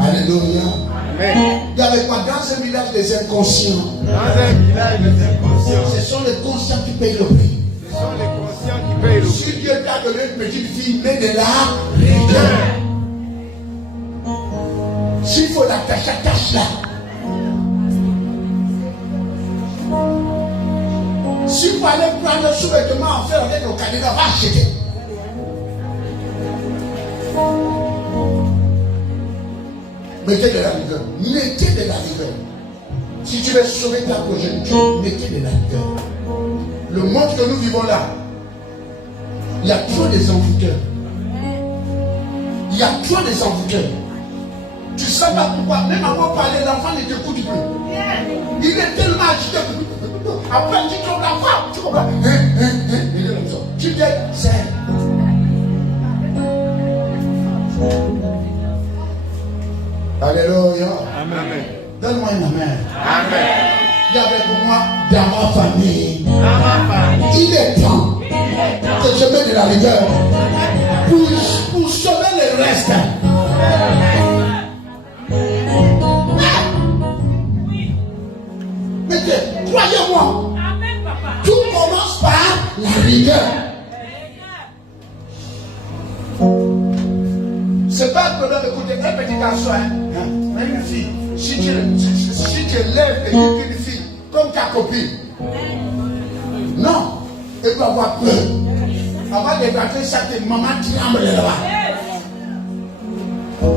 Alléluia. Amen. Il y avait quoi dans un village des inconscients? Dans un village des inconscients, Ce sont les conscients qui payent le prix. ce sont les conscients qui payent le prix. Si Dieu t'a donné une petite fille, mets de la rigueur. S'il faut l'attacher, attache-la. S'il faut aller prendre le sous-vêtement en faire avec le cadenas, va acheter. Mettez de la rigueur. Mettez de la rigueur. Si tu veux sauver ta progéniture, mettez de la rigueur. Le monde que nous vivons là, il y a trop des envoûteurs. Il y a trop des envoûteurs. Tu ne sais pas pourquoi. Même avant de parler, l'enfant ne t'écoute plus. Il est tellement agité. Après, tu tombes la femme. Tu comprends? Il est comme ça. Tu dis, c'est. Alléluia. Amen. Donne-moi une amen. Amen. Il y avait pour moi dans ma famille. Dans ma famille, Il est temps que je mette de la rigueur pour sauver le reste. Mais croyez-moi, tout commence par la rigueur. C'est pas un problème d'écouter un petit garçon, même une fille. Si tu élèves une fille comme ta copine, non, elle doit avoir peur. Avant de gâter ça, tes mamans tremblent là-bas.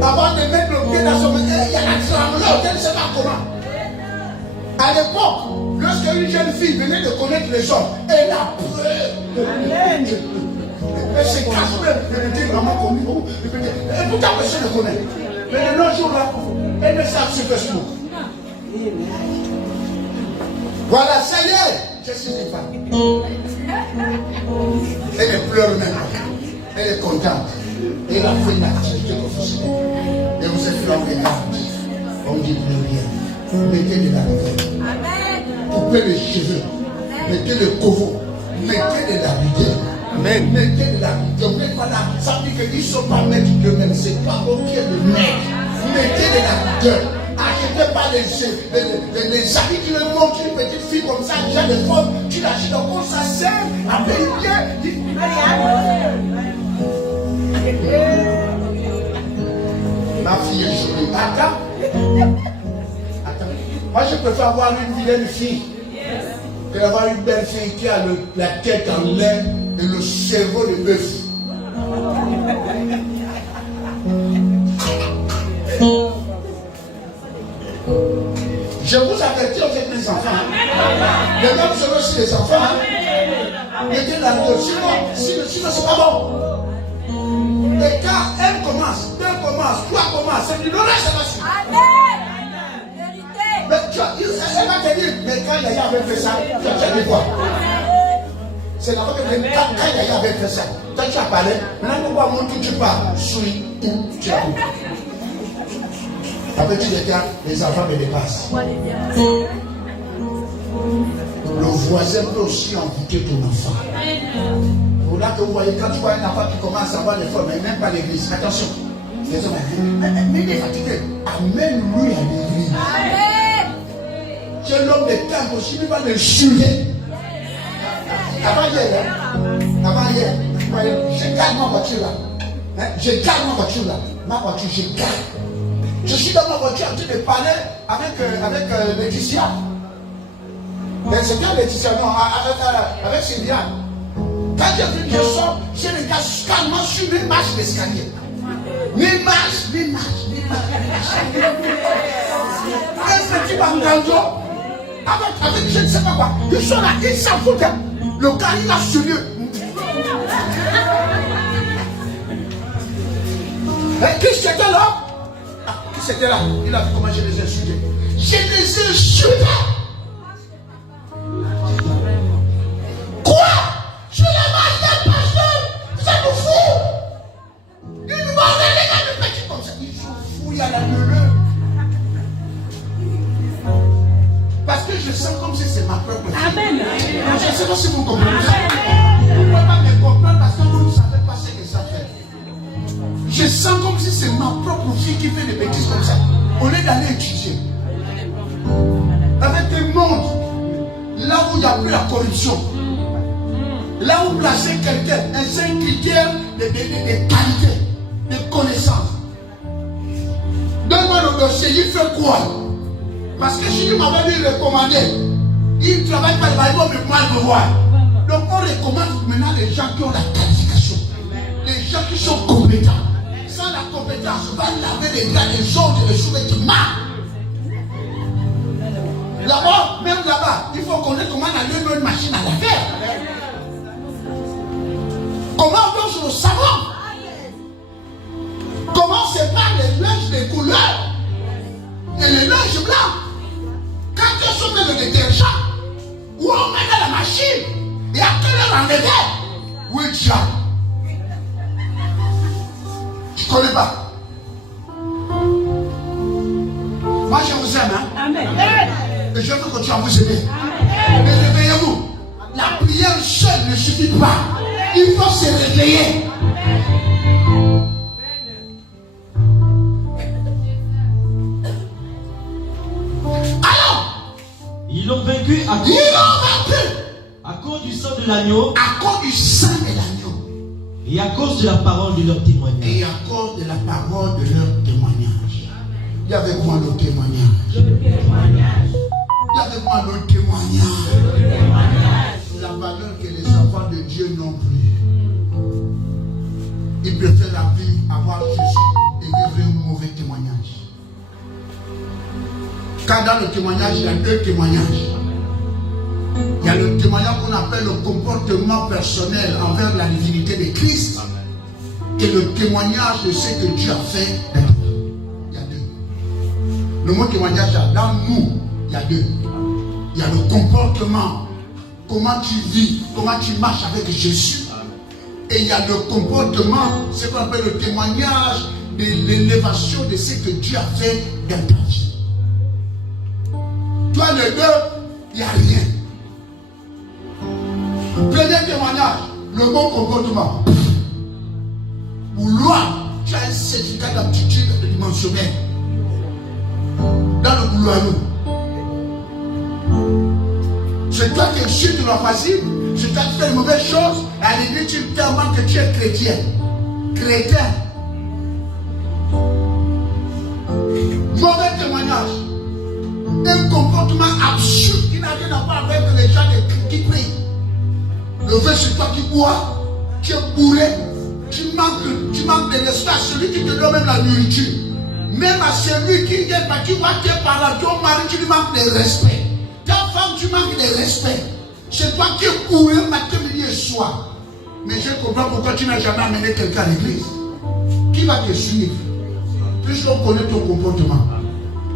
Avant de mettre le pied dans son maison, il y a la tremblote, elle ne sait pas comment. À l'époque, lorsque une jeune fille venait de connaître les hommes, elle a peur. Elle se cache même. Elle dit, maman, comme vous. Et pourtant, personne ne connaît. Mais de nos jours là, elle ne savent sur Facebook. Voilà, ça y est, je suis une femme. Elle pleure même. Elle est contente. Elle a fait une activité professionnelle. Et vous êtes là, on regarde. On dit plus rien. Mettez de la rigueur. Coupez les cheveux. Mettez le covo. Mettez de la rigueur. Amen. Mettez de la rigueur. Mais voilà, ça veut dire qu'ils ne sont pas maîtres d'eux-mêmes. C'est pas eux qui est le maître. Mettez de la rigueur. Achetez pas les habits qui le montrent une petite fille comme ça, déjà de forme, tu l'achètes donc on s'assert, après il vient, ma fille est jolie. Attends. Moi je préfère avoir une vilaine fille que d'avoir une belle fille qui a la tête en l'air et le cerveau de bœuf. Je vous avertis aux mes enfants. Les mêmes seront aussi les enfants. Mettez la rigueur. Sinon c'est pas bon. Et quand un commence, deux commencent, trois commencent, c'est du l'orage, ça va suivre. Mais tu vois, elle va te dire, mais quand Yaya avait fait ça, tu as dit quoi? C'est la fois que quand Yaya avait fait ça, toi tu as parlé, maintenant pourquoi mon tout tu parles? Suis, tu as compris. Après tu déclares, les enfants me dépassent. Le voisin peut aussi envoûter ton enfant. Pour là que vous voyez, quand tu vois un enfant qui commence à avoir des formes, mais même pas l'église, attention. Les hommes, mais il est fatigué. Amène-lui à l'église. Tu es l'homme des temps aussi, il va le juger. Avant hier, je garde ma voiture là. Hein? Je garde ma voiture là. Ma voiture, je garde. Je suis dans ma voiture en train de parler avec Laetitia. Mais c'est bien Laetitia, non, avec Sylvia. Quand j'ai vu que je sors, je me cache calmement sur mes marches d'escalier. Mes marches. Un petit bandanjo, avec je ne sais pas quoi. Ils sont là, ils s'en foutent. Le gars, il a sérieux. Qui c'était là? Qui c'était là? Il a vu comment je les ai insultés. Je les ai insultés. Quoi? Je l'ai marqué parce que ça nous fout. Ils nous vendent les gars de petits comme ça. Ils sont fous, il y a la neuleux. Parce que je sens comme si c'est ma propre fille. Amen. Je ne sais pas si vous comprenez. Vous ne pouvez pas me comprendre parce que vous ne savez pas ce que ça fait. Je sens comme si c'est ma propre fille qui fait des bêtises comme ça. Au lieu d'aller étudier. Avec un monde, là où il n'y a plus la corruption. Là où placer quelqu'un, c'est un critère de qualité, de connaissance. Donne-moi le dossier, il fait quoi? Parce que si il m'avait dit recommander, il ne travaille pas, il va me mal de voir. Donc on recommande maintenant les gens qui ont la qualification, les gens qui sont compétents. Sans la compétence, on va laver les gars, les autres, les sous-vêtements. Là-bas, même là-bas, il faut connaître comment on allume une machine à laver. Comment on mange le savon? Comment on sépare les linges des couleurs et les linges blancs? Quand on soumet le détergent, où on met dans la machine, et à quelle heure enlever? Oui, déjà. Je ne connais pas. Moi, je vous aime. Hein? Amen. Et je veux continuer à vous aimer. Mais réveillez-vous. La prière seule ne suffit pas. Il faut se réveiller. Alors, ils l'ont vaincu à cause du sang de l'agneau. À cause du sang de l'agneau. Et à cause de la parole de leur témoignage. Et à cause de la parole de leur témoignage. Il y avait quoi le témoignage? Il y avait quoi le témoignage? La valeur que les enfants de Dieu n'ont plus. Ils préfèrent la vie, avoir Jésus et vivre un mauvais témoignage. Car dans le témoignage, il y a deux témoignages. Il y a le témoignage qu'on appelle le comportement personnel envers la divinité de Christ. Et le témoignage de ce que Dieu a fait dans nous. Il y a deux. Le mot témoignage, dans nous, il y a deux. Il y a le comportement. Comment tu vis, comment tu marches avec Jésus. Et il y a le comportement, ce qu'on appelle le témoignage de l'élévation de ce que Dieu a fait dans ta vie. Toi, les deux, il n'y a rien. Premier témoignage, le bon comportement. Pour loi, tu as un certificat d'aptitude dimensionnelle. Dans le boulot à nous. C'est toi qui es sûr de la facile, c'est toi qui fais de mauvaises choses, et à l'église tu te demandes que tu es chrétien. Chrétien. Mauvais témoignage. Un comportement absurde qui n'a rien à voir avec les gens qui prient. Le vin, c'est toi qui bois, tu es bourré, tu manques de respect à celui qui te donne même la nourriture. Même à celui qui est battu, par la ton mari, tu lui manques de respect. Ta femme, tu manques de respect. C'est toi qui es bourré matin, midi et soir. Mais je comprends pourquoi tu n'as jamais amené quelqu'un à l'église. Qui va te suivre? Puisqu'on connaît ton comportement.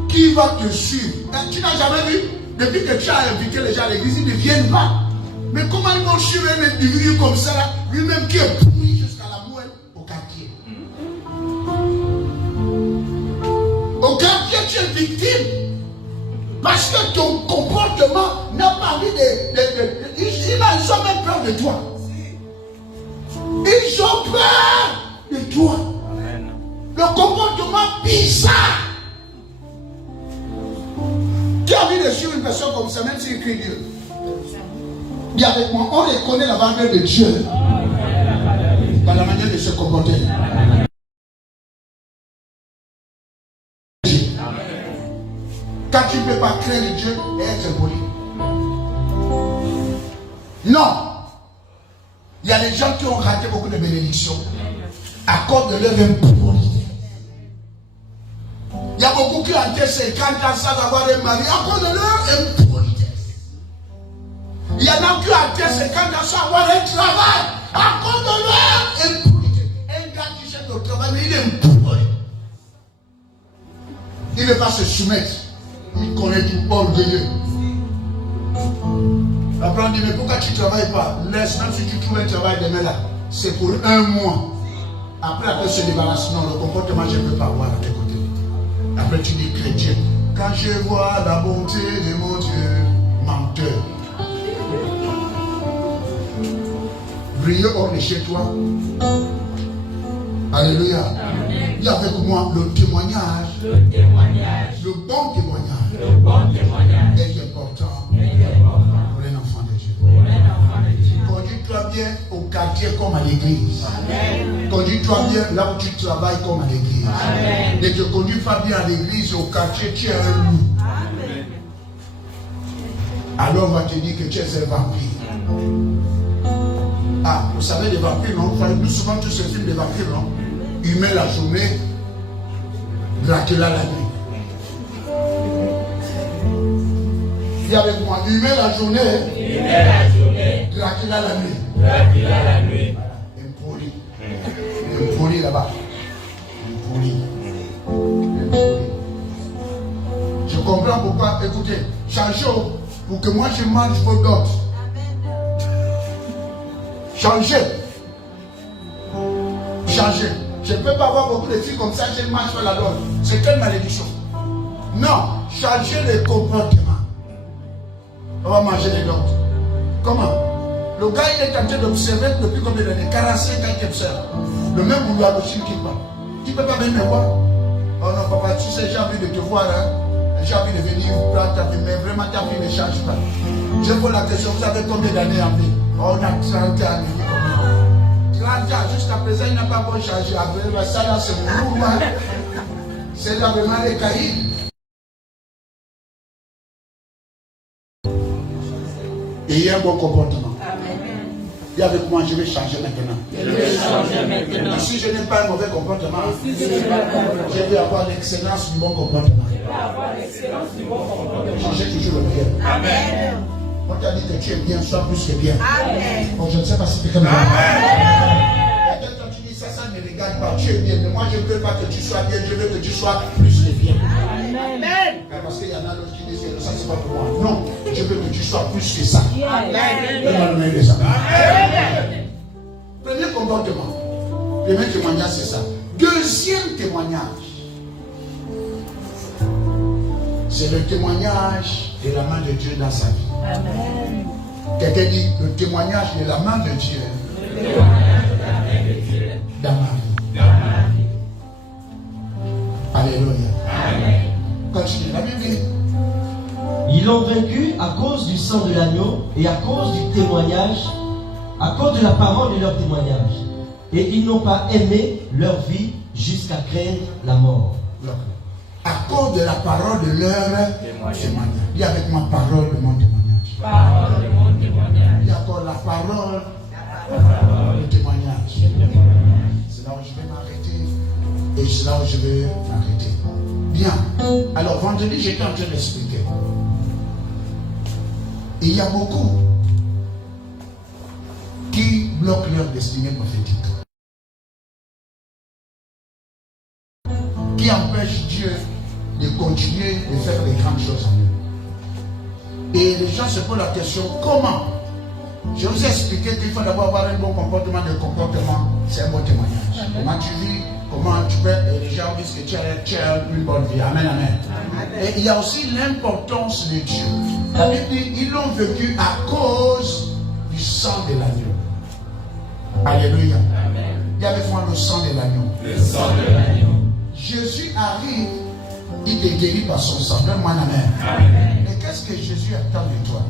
Qui va te suivre? Tu n'as jamais vu? Depuis que tu as invité les gens à l'église, ils ne viennent pas. Mais comment ils vont suivre un individu comme ça, là, lui-même qui est pourri jusqu'à la moelle au quartier? Au quartier, tu es victime. Parce que ton comportement n'a pas envie de... Ils ont même peur de toi. Ils ont peur de toi. Le comportement bizarre. Tu as envie de suivre une personne comme ça, même s'il crie Dieu. Dis avec moi, on reconnaît la valeur de Dieu. Dans la manière de se comporter. Quand tu ne peux pas craindre Dieu et être poli. Non. Il y a des gens qui ont raté beaucoup de bénédictions à cause de leur impolitesse. Il y a beaucoup qui ont été 50 ans sans avoir un mari à cause de leur impolitesse. Il y en a qui ont été 50 ans sans avoir un travail à cause de leur impolitesse. Un gars qui cherche le travail, mais il est impoli. Il ne veut pas se soumettre. Il connaît tout, orgueilleux. Après on dit, mais pourquoi tu ne travailles pas? Laisse, même si tu trouves un travail demain là, c'est pour un mois. Après se débarrasse. Non, le comportement, je ne peux pas avoir à tes côtés. Après tu dis chrétien. Quand je vois la bonté de mon Dieu, menteur. Briller hors de chez toi. Alléluia. Il y a avec moi le témoignage. Le bon témoignage. Est important pour un enfant de Dieu. Conduis-toi bien au quartier comme à l'église. Conduis-toi bien là où tu travailles comme à l'église. Ne te conduis pas bien à l'église, au quartier, tu es un loup. Alors on va te dire que tu es un vampire. Ah, vous savez les vampires, non? Nous souvent tous ces films de vampires, non? Humain la journée, Dracula la nuit. Dis avec moi, humain la journée, Dracula la nuit. Impoli. Impoli là-bas. Impoli. Je comprends pourquoi, écoutez, changez pour que moi je mange vos dots. Changez. Changez. Je ne peux pas avoir beaucoup de filles comme ça, je ne mange pas la dot. C'est quelle malédiction? Non, changez le comportement. On va manger les dots. Comment? Le gars il est en train d'observer depuis combien d'années? 45 ans qu'il observe. Le même boulot à Chine qui parle. Tu ne peux pas venir me voir. Oh non papa, tu sais j'ai envie de te voir. Hein? J'ai envie de venir prendre ta vie, mais vraiment ta vie ne change pas. Je pose la question, vous avez combien d'années en vie? Oh, on a 30 ans. 30 ans, jusqu'à présent il n'a pas encore changé. Après, ça là c'est mon mouvement. C'est là vraiment les caïds. Et il y a un bon comportement. Et avec moi, je vais changer maintenant. Si je n'ai pas un mauvais comportement, je vais avoir l'excellence du bon comportement. Changer toujours le meilleur. Amen. On t'a dit que tu es bien, sois plus que bien. Amen. Bon, je ne sais pas si tu es comme ça. Quand tu dis ça, ça ne me regarde pas. Tu es bien, mais moi je ne veux pas que tu sois bien, je veux que tu sois plus que bien. Amen. Parce qu'il y en a d'autres qui disent que ça c'est pas pour moi. Non, je veux que tu sois plus que ça. Amen. Premier comportement. Premier témoignage, c'est ça. Deuxième témoignage. C'est le témoignage de la main de Dieu dans sa vie. Amen. Quelqu'un dit le témoignage de la main de Dieu dans ma vie. Alléluia. Amen. Continue la Bible. Ils l'ont vaincu à cause du sang de l'agneau et à cause du témoignage, à cause de la parole de leur témoignage. Et ils n'ont pas aimé leur vie jusqu'à craindre la mort. À cause de la parole de leur témoignage. Dis avec moi parole de mon témoignage. Dis encore la parole de témoignage. C'est là où je vais m'arrêter. Et c'est là où je vais m'arrêter. Bien. Alors vendredi, j'étais en train d'expliquer. Il y a beaucoup qui bloquent leur destinée prophétique. Qui empêche Dieu de continuer de faire les grandes choses en nous. Et les gens se posent la question, comment? Je vous ai expliqué qu'il faut d'abord avoir un bon comportement. Le comportement, c'est un bon témoignage. Amen. Comment tu vis, comment tu peux, et les gens disent que tu as une bonne vie. Amen, amen. Et il y a aussi l'importance de Dieu. La Bible dit, ils l'ont vécu à cause du sang de l'agneau. Alléluia. Dis avec moi le sang de l'agneau. Le sang de l'agneau. Jésus arrive, il te guérit par son sang. Donne-moi la main. Mais qu'est-ce que Jésus attend de toi?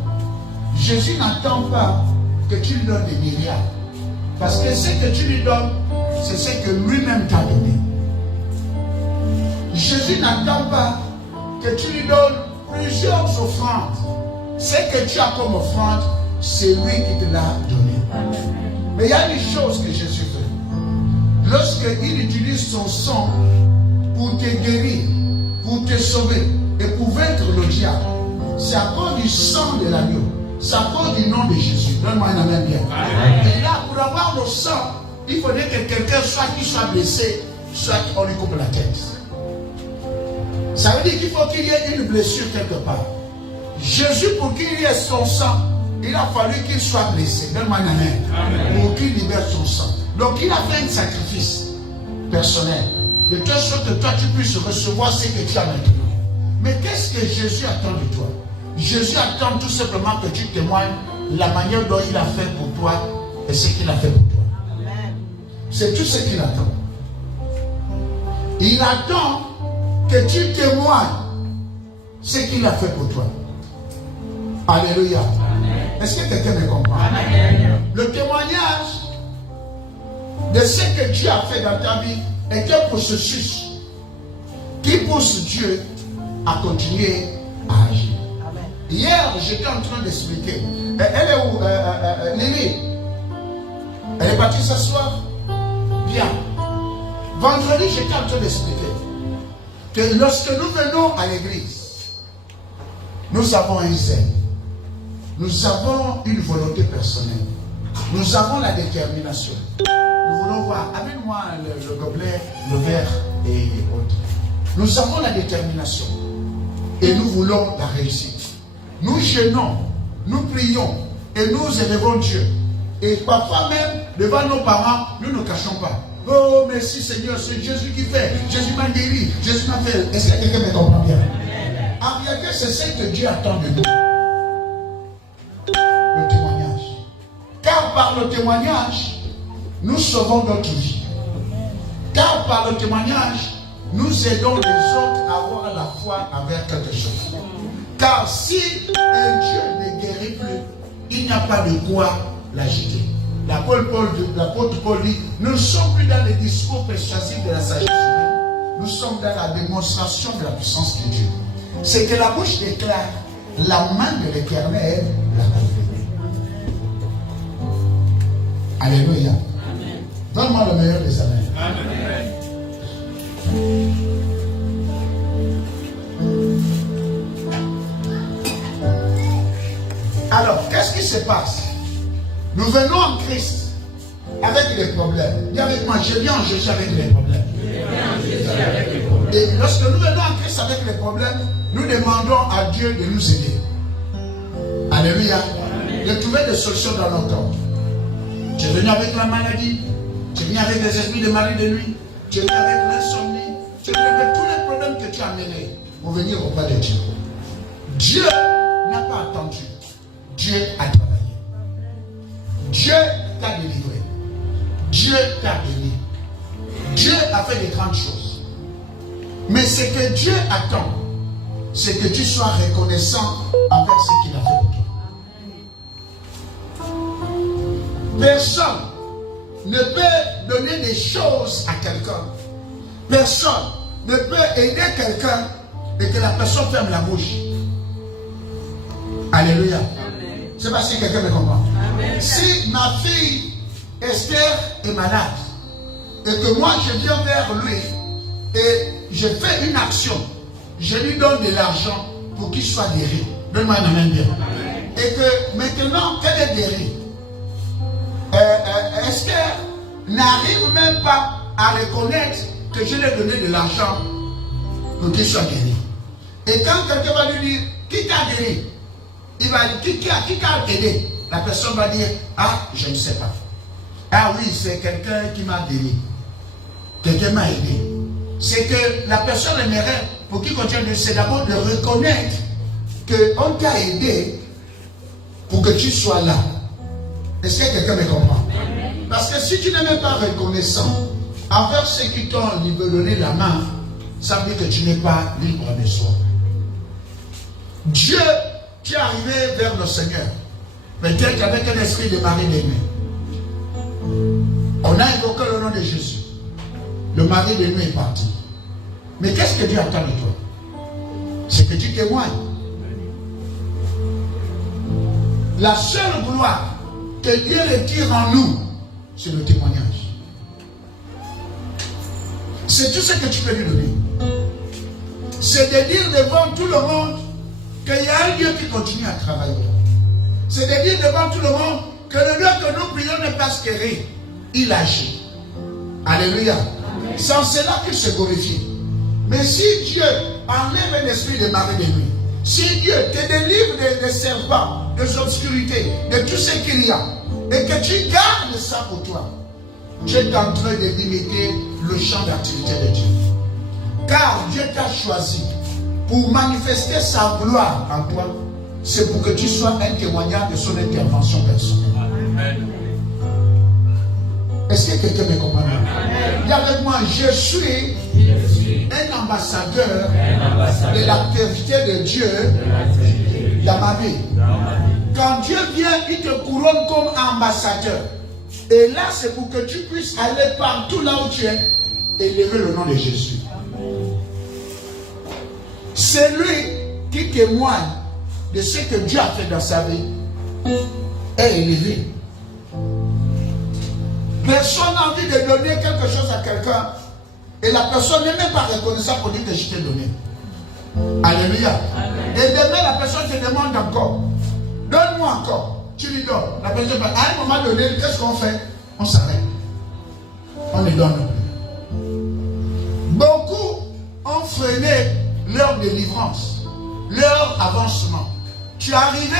Jésus n'attend pas que tu lui donnes des milliards. Parce que ce que tu lui donnes, c'est ce que lui-même t'a donné. Jésus n'attend pas que tu lui donnes plusieurs offrandes. Ce que tu as comme offrande, c'est lui qui te l'a donné. Mais il y a des choses que Jésus fait. Lorsqu'il utilise son sang pour te guérir, pour te sauver et pour vaincre le diable, c'est à cause du sang de l'agneau. C'est à cause du nom de Jésus. Donne-moi un amen bien. Et là, pour avoir le sang, il faudrait que quelqu'un soit blessé, soit qu'on lui coupe la tête. Ça veut dire qu'il faut qu'il y ait une blessure quelque part. Jésus, pour qu'il y ait son sang, il a fallu qu'il soit blessé. Donne-moi un amen. Pour qu'il libère son sang. Donc il a fait un sacrifice personnel. De telle sorte que toi tu puisses recevoir ce que tu as maintenant. Mais qu'est-ce que Jésus attend de toi? Jésus attend tout simplement que tu témoignes la manière dont il a fait pour toi et ce qu'il a fait pour toi. C'est tout ce qu'il attend. Il attend que tu témoignes ce qu'il a fait pour toi. Alléluia. Est-ce que quelqu'un me comprend? Le témoignage de ce que Dieu a fait dans ta vie est un processus qui pousse Dieu à continuer à agir. Hier, j'étais en train d'expliquer. Elle est où, Lily? Elle est partie s'asseoir? Bien. Vendredi, j'étais en train d'expliquer que lorsque nous venons à l'église, nous avons un zèle. Nous avons une volonté personnelle. Nous avons la détermination. Nous voulons voir. Amène-moi le gobelet, le verre et autres. Nous avons la détermination. Et nous voulons la réussite. Nous jeûnons, nous prions et nous élevons Dieu. Et parfois même, devant nos parents, nous ne cachons pas. Oh, merci Seigneur, c'est Jésus qui fait. Jésus m'a guéri, Jésus m'a fait. Est-ce que quelqu'un me comprend bien? En réalité, c'est ce que Dieu attend de nous. Le témoignage. Car par le témoignage, nous sauvons notre vie. Car par le témoignage, nous aidons les autres à avoir la foi envers quelque chose. Car si un Dieu ne guérit plus, il n'y a pas de quoi l'agiter. L'apôtre Paul dit, nous ne sommes plus dans les discours persuasifs de la sagesse humaine, nous sommes dans la démonstration de la puissance de Dieu. C'est que la bouche déclare, la main de l'Éternel l'a fait. Alléluia. Donne-moi le meilleur des amens. Amen. Alors, qu'est-ce qui se passe? Nous venons en Christ avec des problèmes. Dis avec moi, je viens en Jésus avec les problèmes. Et lorsque nous venons en Christ avec les problèmes, nous demandons à Dieu de nous aider. Alléluia. De trouver des solutions dans notre temps. Tu es venu avec la maladie, tu es venu avec les esprits de mari de nuit, tu es venu avec l'insomnie, tu es venu avec tous les problèmes que tu as amenés pour venir auprès de Dieu. Dieu n'a pas attendu. Dieu a travaillé. Dieu t'a délivré. Dieu t'a béni. Dieu a fait des grandes choses. Mais ce que Dieu attend, c'est que tu sois reconnaissant envers ce qu'il a fait pour toi. Personne ne peut donner des choses à quelqu'un. Personne ne peut aider quelqu'un et que la personne ferme la bouche. Alléluia. Je ne sais pas si quelqu'un me comprend. Amen. Si ma fille Esther est malade et que moi je viens vers lui et je fais une action, je lui donne de l'argent pour qu'il soit guéri. Donne-moi un amen bien. Amen. Et que maintenant qu'elle est guérie, Esther n'arrive même pas à reconnaître que je lui ai donné de l'argent pour qu'il soit guéri. Et quand quelqu'un va lui dire, qui t'a guéri? Il va dire, qui t'a aidé? La personne va dire, ah, je ne sais pas. Ah oui, c'est quelqu'un qui m'a béni. Quelqu'un m'a aidé. C'est que la personne aimerait, pour qu'il continue, c'est d'abord de reconnaître qu'on t'a aidé pour que tu sois là. Est-ce que quelqu'un me comprend? Parce que si tu n'es même pas reconnaissant envers ceux qui t'ont donné la main, ça veut dire que tu n'es pas libre de soi. Dieu, tu es arrivé vers le Seigneur, peut-être avec un esprit de mari aimé. On a évoqué le nom de Jésus. Le mari de nous est parti. Mais qu'est-ce que Dieu attend de toi? C'est que tu témoignes. La seule gloire que Dieu retire en nous, c'est le témoignage. C'est tout ce que tu peux lui donner. C'est de dire devant tout le monde qu'il y a un Dieu qui continue à travailler. C'est de dire devant tout le monde que le Dieu que nous prions n'est pas stérile. Il agit. Alléluia. Sans cela qu'il se glorifie. Mais si Dieu enlève l'esprit de mari de nuit, si Dieu te délivre des serpents, des obscurités, de tout ce qu'il y a, et que tu gardes ça pour toi, tu es en train de limiter le champ d'activité de Dieu. Car Dieu t'a choisi pour manifester sa gloire en toi. C'est pour que tu sois un témoignage de son intervention personnelle. Amen. Est-ce que quelqu'un me comprend? Dis avec moi, je suis un ambassadeur de l'activité de Dieu dans ma vie. Quand Dieu vient, il te couronne comme ambassadeur. Et là, c'est pour que tu puisses aller partout là où tu es et élever le nom de Jésus. C'est lui qui témoigne de ce que Dieu a fait dans sa vie est élevé. Personne n'a envie de donner quelque chose à quelqu'un et la personne n'est même pas reconnaissable pour dire que je t'ai donné. Alléluia. Et demain, la personne te demande encore. Donne-moi encore. Tu lui donnes. La personne, à un moment donné, qu'est-ce qu'on fait? On s'arrête. On ne donne plus. Beaucoup ont freiné leur délivrance, leur avancement. Tu es arrivé,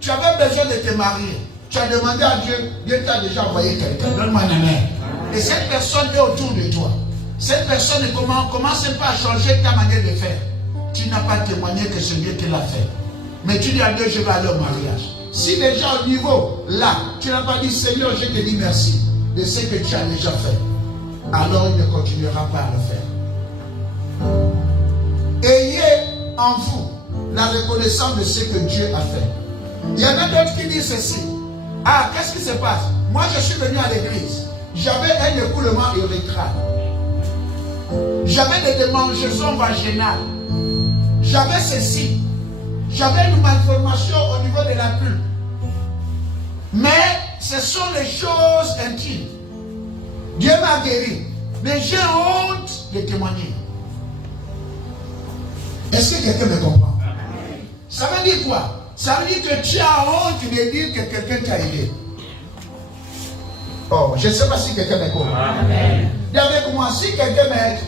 tu avais besoin de te marier. Tu as demandé à Dieu, Dieu t'a déjà envoyé quelqu'un. Donne-moi un amen. Et cette personne est autour de toi. Cette personne ne commence pas à changer ta manière de faire. Tu n'as pas témoigné que c'est Dieu qui l'a fait. Mais tu dis à Dieu, je vais aller au mariage. Si déjà au niveau là, tu n'as pas dit Seigneur, je te dis merci de ce que tu as déjà fait, alors il ne continuera pas à le faire. Ayez en vous la reconnaissance de ce que Dieu a fait. Il y en a d'autres qui disent ceci. Ah, qu'est-ce qui se passe? Moi, je suis venu à l'église. J'avais un écoulement urétral. J'avais des démangeaisons vaginales. J'avais ceci. J'avais une malformation au niveau de la pulpe. Mais ce sont les choses intimes. Dieu m'a guéri. Mais j'ai honte de témoigner. Est-ce que quelqu'un me comprend? Ça veut dire quoi? Ça veut dire que tu as honte de dire que quelqu'un t'a aidé. Oh, je ne sais pas si quelqu'un me comprend. Dis avec moi, si quelqu'un m'aide,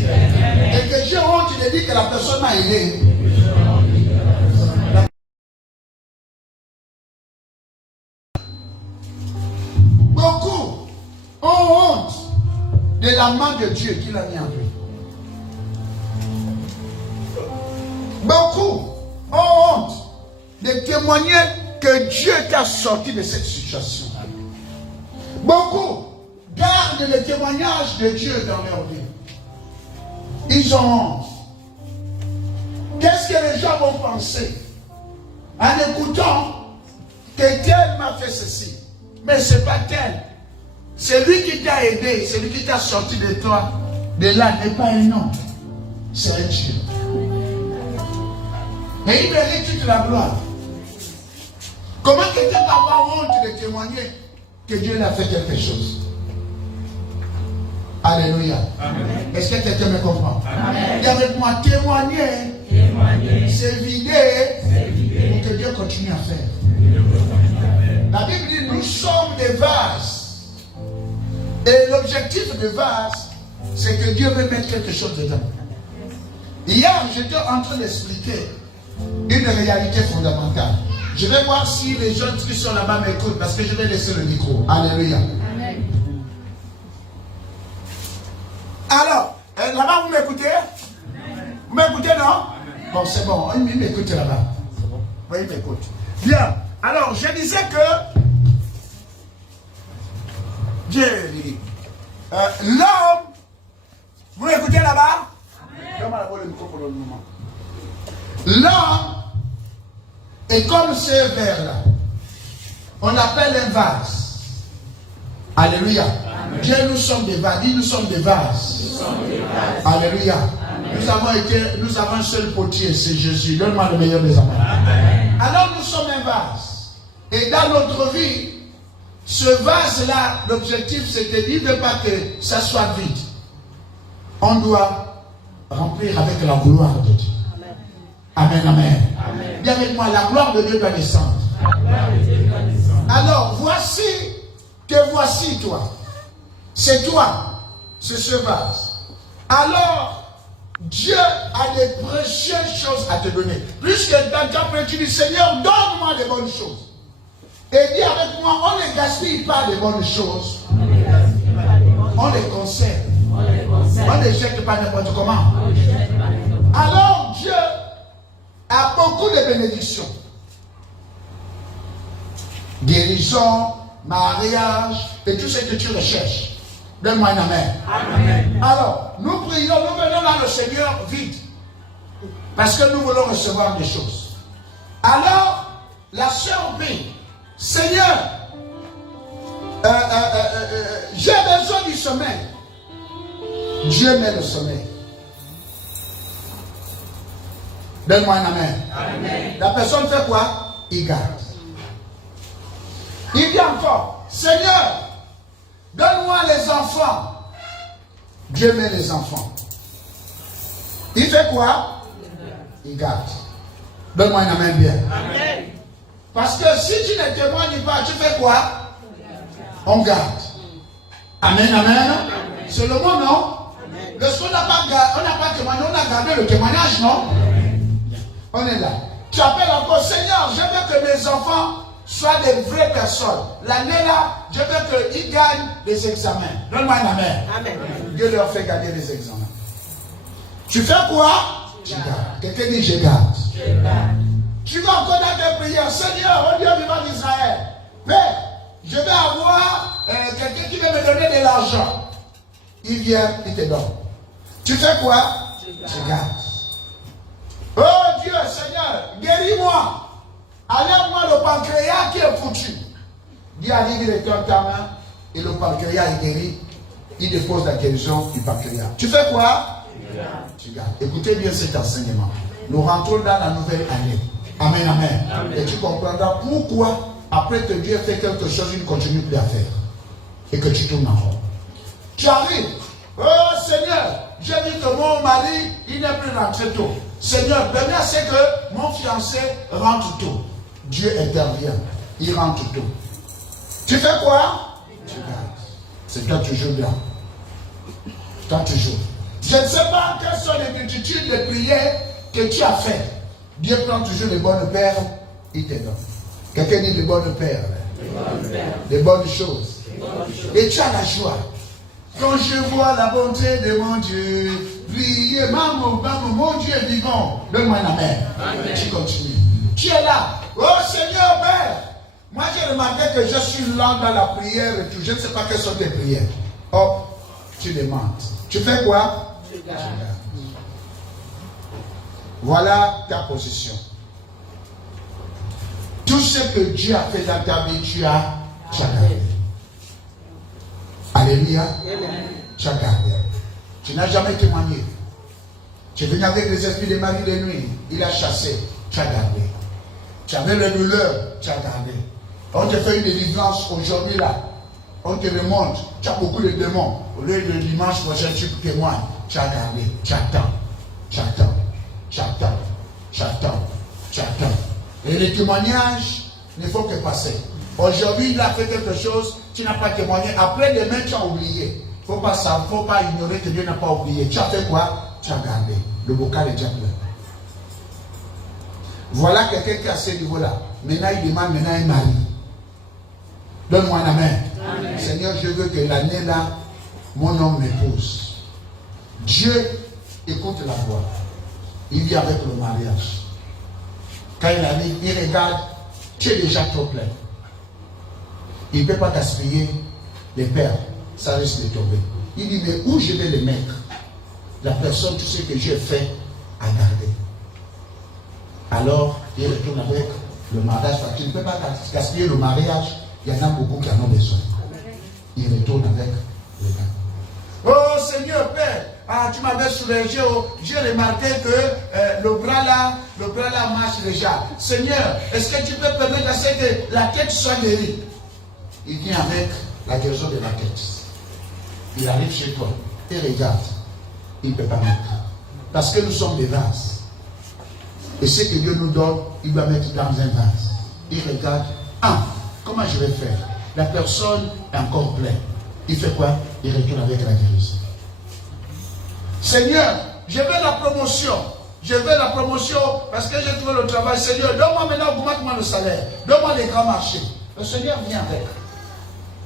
et que j'ai honte de dire que la personne m'a aidé, beaucoup ont honte de la main de Dieu qu'il a mis en lui. Beaucoup ont honte de témoigner que Dieu t'a sorti de cette situation. Beaucoup gardent le témoignage de Dieu dans leur vie. Ils ont honte. Qu'est-ce que les gens vont penser en écoutant que tel m'a fait ceci? Mais ce n'est pas tel. C'est lui qui t'a aidé, c'est lui qui t'a sorti de toi. De là n'est pas un homme, c'est un Dieu. Et il mérite toute la gloire. Comment quelqu'un va avoir honte de témoigner que Dieu a fait quelque chose? Alléluia. Est-ce que quelqu'un me comprend? Et avec moi, témoigner, c'est vider pour que Dieu continue à faire. La Bible dit, nous sommes des vases. Et l'objectif de vase, c'est que Dieu veut mettre quelque chose dedans. Hier, j'étais en train d'expliquer une réalité fondamentale. Je vais voir si les jeunes qui sont là-bas m'écoutent, parce que je vais laisser le micro. Alléluia. Amen. Alors, là-bas, vous m'écoutez? Vous m'écoutez, non? Amen. Bon, c'est bon. Il m'écoute là-bas. C'est bon? Oui, il m'écoute. Bien. Alors, je disais que Dieu dit, l'homme, vous m'écoutez là-bas? L'homme est comme ce verre-là. On l'appelle un vase. Alléluia. Dieu, nous sommes des vases. Nous sommes des vases. Alléluia. Nous avons un seul potier, c'est Jésus. Donne-moi le meilleur des amants. Alors nous sommes un vase. Et dans notre vie, ce vase-là, l'objectif, c'est de dire de pas que ça soit vide. On doit remplir avec la gloire de Dieu. Amen, amen. Dis avec moi, la gloire de Dieu doit descendre. Alors, voici toi. C'est toi, c'est ce vase. Alors, Dieu a des précieuses choses à te donner. Plus que dans ta prière, tu dis, Seigneur, donne-moi des bonnes choses. Et dis avec moi, on ne gaspille pas des bonnes choses. On les conserve. On ne les jette pas n'importe comment. Alors, Dieu a beaucoup de bénédictions. Guérison, mariage, et tout ce que tu recherches. Donne-moi un amen. Amen. Alors, nous prions, nous venons dans le Seigneur vite. Parce que nous voulons recevoir des choses. Alors, la sœur prie. Seigneur, j'ai besoin du sommeil. Dieu met le sommeil. Donne-moi un amen. Amen. La personne fait quoi? Il garde. Il dit encore, Seigneur, donne-moi les enfants. Dieu met les enfants. Il fait quoi? Il garde. Donne-moi un amen bien. Amen. Parce que si tu ne témoignes pas, tu fais quoi? On garde. Amen, amen. C'est le mot, non? Lorsqu'on n'a pas témoigné, on a gardé le témoignage, non? On est là. Tu appelles encore, Seigneur, je veux que mes enfants soient des vraies personnes. L'année-là, je veux qu'ils gagnent des examens. Donne-moi un amen. Amen. Dieu leur fait gagner des examens. Tu fais quoi? Tu gardes. Quelqu'un dit, je garde. Je garde. Tu vas encore dans tes prières. Seigneur, oh Dieu vivant d'Israël, Père, je vais avoir quelqu'un qui va me donner de l'argent. Il vient, il te donne. Tu fais quoi? Tu gardes. Oh Dieu, Seigneur, guéris-moi. Enlève-moi le pancréas qui est foutu. Dis à lui, il est dans ta main et le pancréas est guéri. Il dépose la guérison du pancréas. Tu fais quoi? Tu gardes. Écoutez bien cet enseignement. Nous rentrons dans la nouvelle année. Amen, amen. Amen. Et tu comprendras pourquoi, après que Dieu fait quelque chose, il ne continue plus à faire. Et que tu tournes en rond. Tu arrives. Oh Seigneur, j'ai vu que mon mari, il n'est plus rentré tôt. Seigneur, permets à ce que mon fiancé rentre tôt. Dieu intervient. Il rentre tôt. Tu fais quoi? Tu gardes. C'est toi toujours bien. Toi toujours. Je ne sais pas quelles sont les multitudes de prières que tu as faites. Dieu prend toujours les bonnes perles, il te donne. Quelqu'un dit les bonnes perles. Les bonnes choses. Et tu as la joie. Quand je vois la bonté de mon Dieu, priez, maman, mon Dieu est vivant. Donne-moi un amen. Amen. Tu continues. Tu es là. Oh Seigneur Père. Moi j'ai remarqué que je suis lent dans la prière et tout. Je ne sais pas quelles sont tes prières. Oh, tu demandes. Tu fais quoi? Tu gardes. Voilà ta position. Tout ce que Dieu a fait dans ta vie, tu as gardé. Alléluia. Tu as gardé. Tu n'as jamais témoigné. Tu es venu avec les esprits des maris de nuit. Il a chassé. Tu as gardé. Tu avais le douleur. Tu as gardé. On te fait une délivrance aujourd'hui là. On te remonte. Tu as beaucoup de démons. Au lieu de dimanche prochain, tu témoignes. Tu as gardé. Tu attends. Tu attends. Tu attends. Tu attends. Tu attends. Et les témoignages ne font que passer. Aujourd'hui, il a fait quelque chose, tu n'as pas témoigné. Après, demain, tu as oublié. Il ne faut pas ignorer que Dieu n'a pas oublié. Tu as fait quoi? Tu as gardé. Le bocal est déjà plein. Voilà quelqu'un qui a ce niveau-là. Maintenant, il demande un mari. Donne-moi un amen. Amen. Seigneur, je veux que l'année-là, mon homme m'épouse. Dieu écoute la voix. Il vit avec le mariage. Quand il arrive, il regarde, tu es déjà trop plein. Il ne peut pas gaspiller les perles, ça risque de tomber. Il dit, mais où je vais les mettre? La personne, tu sais que j'ai fait à garder. Alors, il retourne avec le mariage. Tu ne peux pas gaspiller le mariage, il y en a beaucoup qui en ont besoin. il retourne avec le gars. Oh Seigneur Père, tu m'avais soulagé, j'ai remarqué que le bras là marche déjà. Seigneur, est-ce que tu peux permettre à ce que la tête soit guérie? Il vient avec la guérison de la tête. Il arrive chez toi et regarde, il ne peut pas mettre. Parce que nous sommes des vases. Et ce que Dieu nous donne, il doit mettre dans un vase. Il regarde, comment je vais faire? La personne est encore pleine. Il fait quoi? Il retourne avec la guérison. Seigneur, je veux la promotion. Je veux la promotion parce que j'ai trouvé le travail. Seigneur, donne-moi maintenant, augmente-moi le salaire. Donne-moi les grands marchés. Le Seigneur vient avec.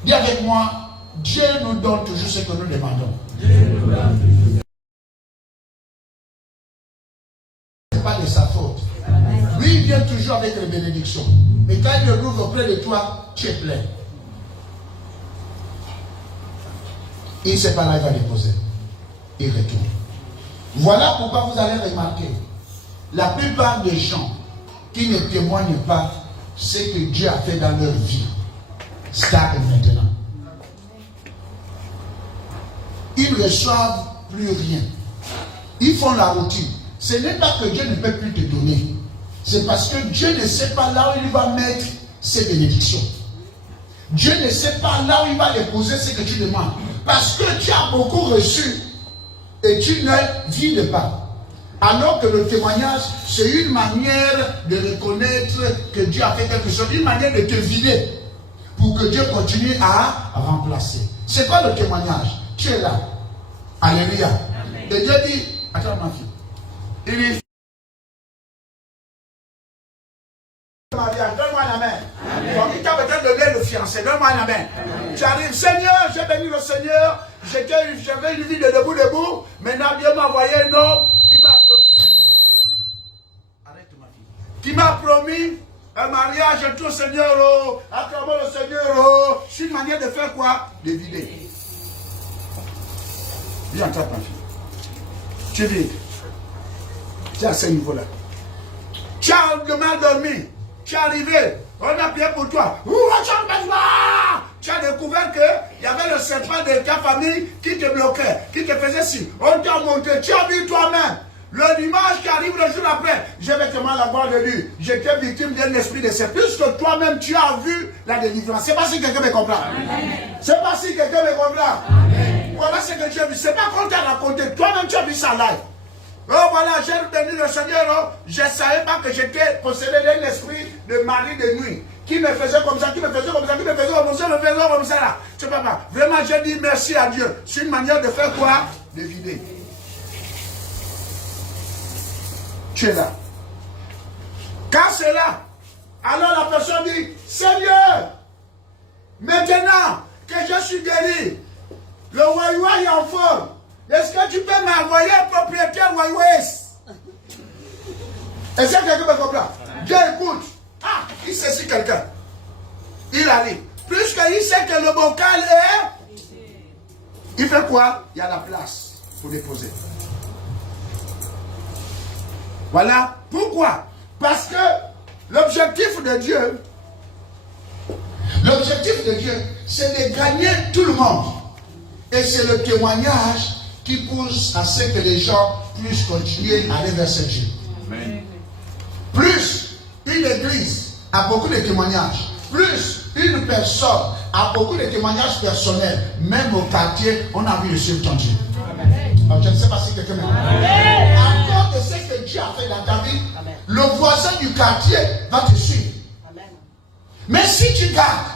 Dis avec moi, Dieu nous donne toujours ce que nous demandons. Ce n'est pas de sa faute. Lui, il vient toujours avec les bénédictions. Mais quand il le ouvre auprès de toi, tu es plein. Il ne sait pas là, il va déposer. Il retourne. Voilà pourquoi vous allez remarquer, la plupart des gens qui ne témoignent pas ce que Dieu a fait dans leur vie, stagnent maintenant. Ils ne reçoivent plus rien. Ils font la routine. Ce n'est pas que Dieu ne peut plus te donner. C'est parce que Dieu ne sait pas là où il va mettre ses bénédictions. Dieu ne sait pas là où il va déposer ce que tu demandes. Parce que tu as beaucoup reçu et tu ne vides pas. Alors que le témoignage, c'est une manière de reconnaître que Dieu a fait quelque chose, une manière de te vider pour que Dieu continue à remplacer. C'est quoi le témoignage? Tu es là. Alléluia. Et Dieu dit, attends ma fille. Il dit, donne-moi la main. Il t'a peut-être donné le fiancé, donne-moi la main. Tu arrives, Seigneur, j'ai béni le Seigneur, j'avais une vie de debout, maintenant Dieu m'a envoyé un homme qui m'a promis. Arrête ma fille. Qui m'a promis un mariage et tout, Seigneur, acclamons le Seigneur, c'est une manière de faire quoi? De vider. Viens, entends ma fille. Tu vides. Tu es à ce niveau-là. Tu as mal dormi. Tu es arrivé. On a prié pour toi. Tu as découvert qu'il y avait le serpent de ta famille qui te bloquait, qui te faisait ci. On t'a monté. Tu as vu toi-même. Le dimanche qui arrive le jour après, je vais te demander la gloire de lui. J'étais victime d'un esprit de serpent. Puisque toi-même tu as vu la délivrance. C'est pas si quelqu'un me comprend. C'est pas si quelqu'un me comprend. Voilà ce que tu as vu. C'est pas qu'on t'a raconté. Toi-même tu as vu ça live. Oh voilà, j'ai béni le Seigneur. Je ne savais pas que j'étais possédé d'un esprit de mari de nuit. Qui me faisait comme ça, qui me faisait comme ça, qui me faisait comme ça, me faisait comme ça là. Tu sais pas. Vraiment, j'ai dit merci à Dieu. C'est une manière de faire quoi? De vider. Tu es là. Quand c'est là, alors la personne dit, Seigneur, maintenant que je suis guéri, le Waiwa est en forme. Est-ce que tu peux m'envoyer un propriétaire Waiwes? Est-ce que quelqu'un me comprend? Dieu écoute. Il saisit quelqu'un. Il arrive. Puisqu'il sait que le bocal est... Il fait quoi? Il y a la place pour déposer. Voilà. Pourquoi? Parce que l'objectif de Dieu, c'est de gagner tout le monde. Et c'est le témoignage qui pousse à ce que les gens puissent continuer à aller vers ce Dieu. Amen. Plus une église a beaucoup de témoignages, plus une personne a beaucoup de témoignages personnels, même au quartier, on a vu le suivre ton Dieu. Alors, je ne sais pas si quelqu'un m'a dit. À cause de ce que Dieu a fait dans ta vie, amen, le voisin du quartier va te suivre. Amen. Mais si tu gardes,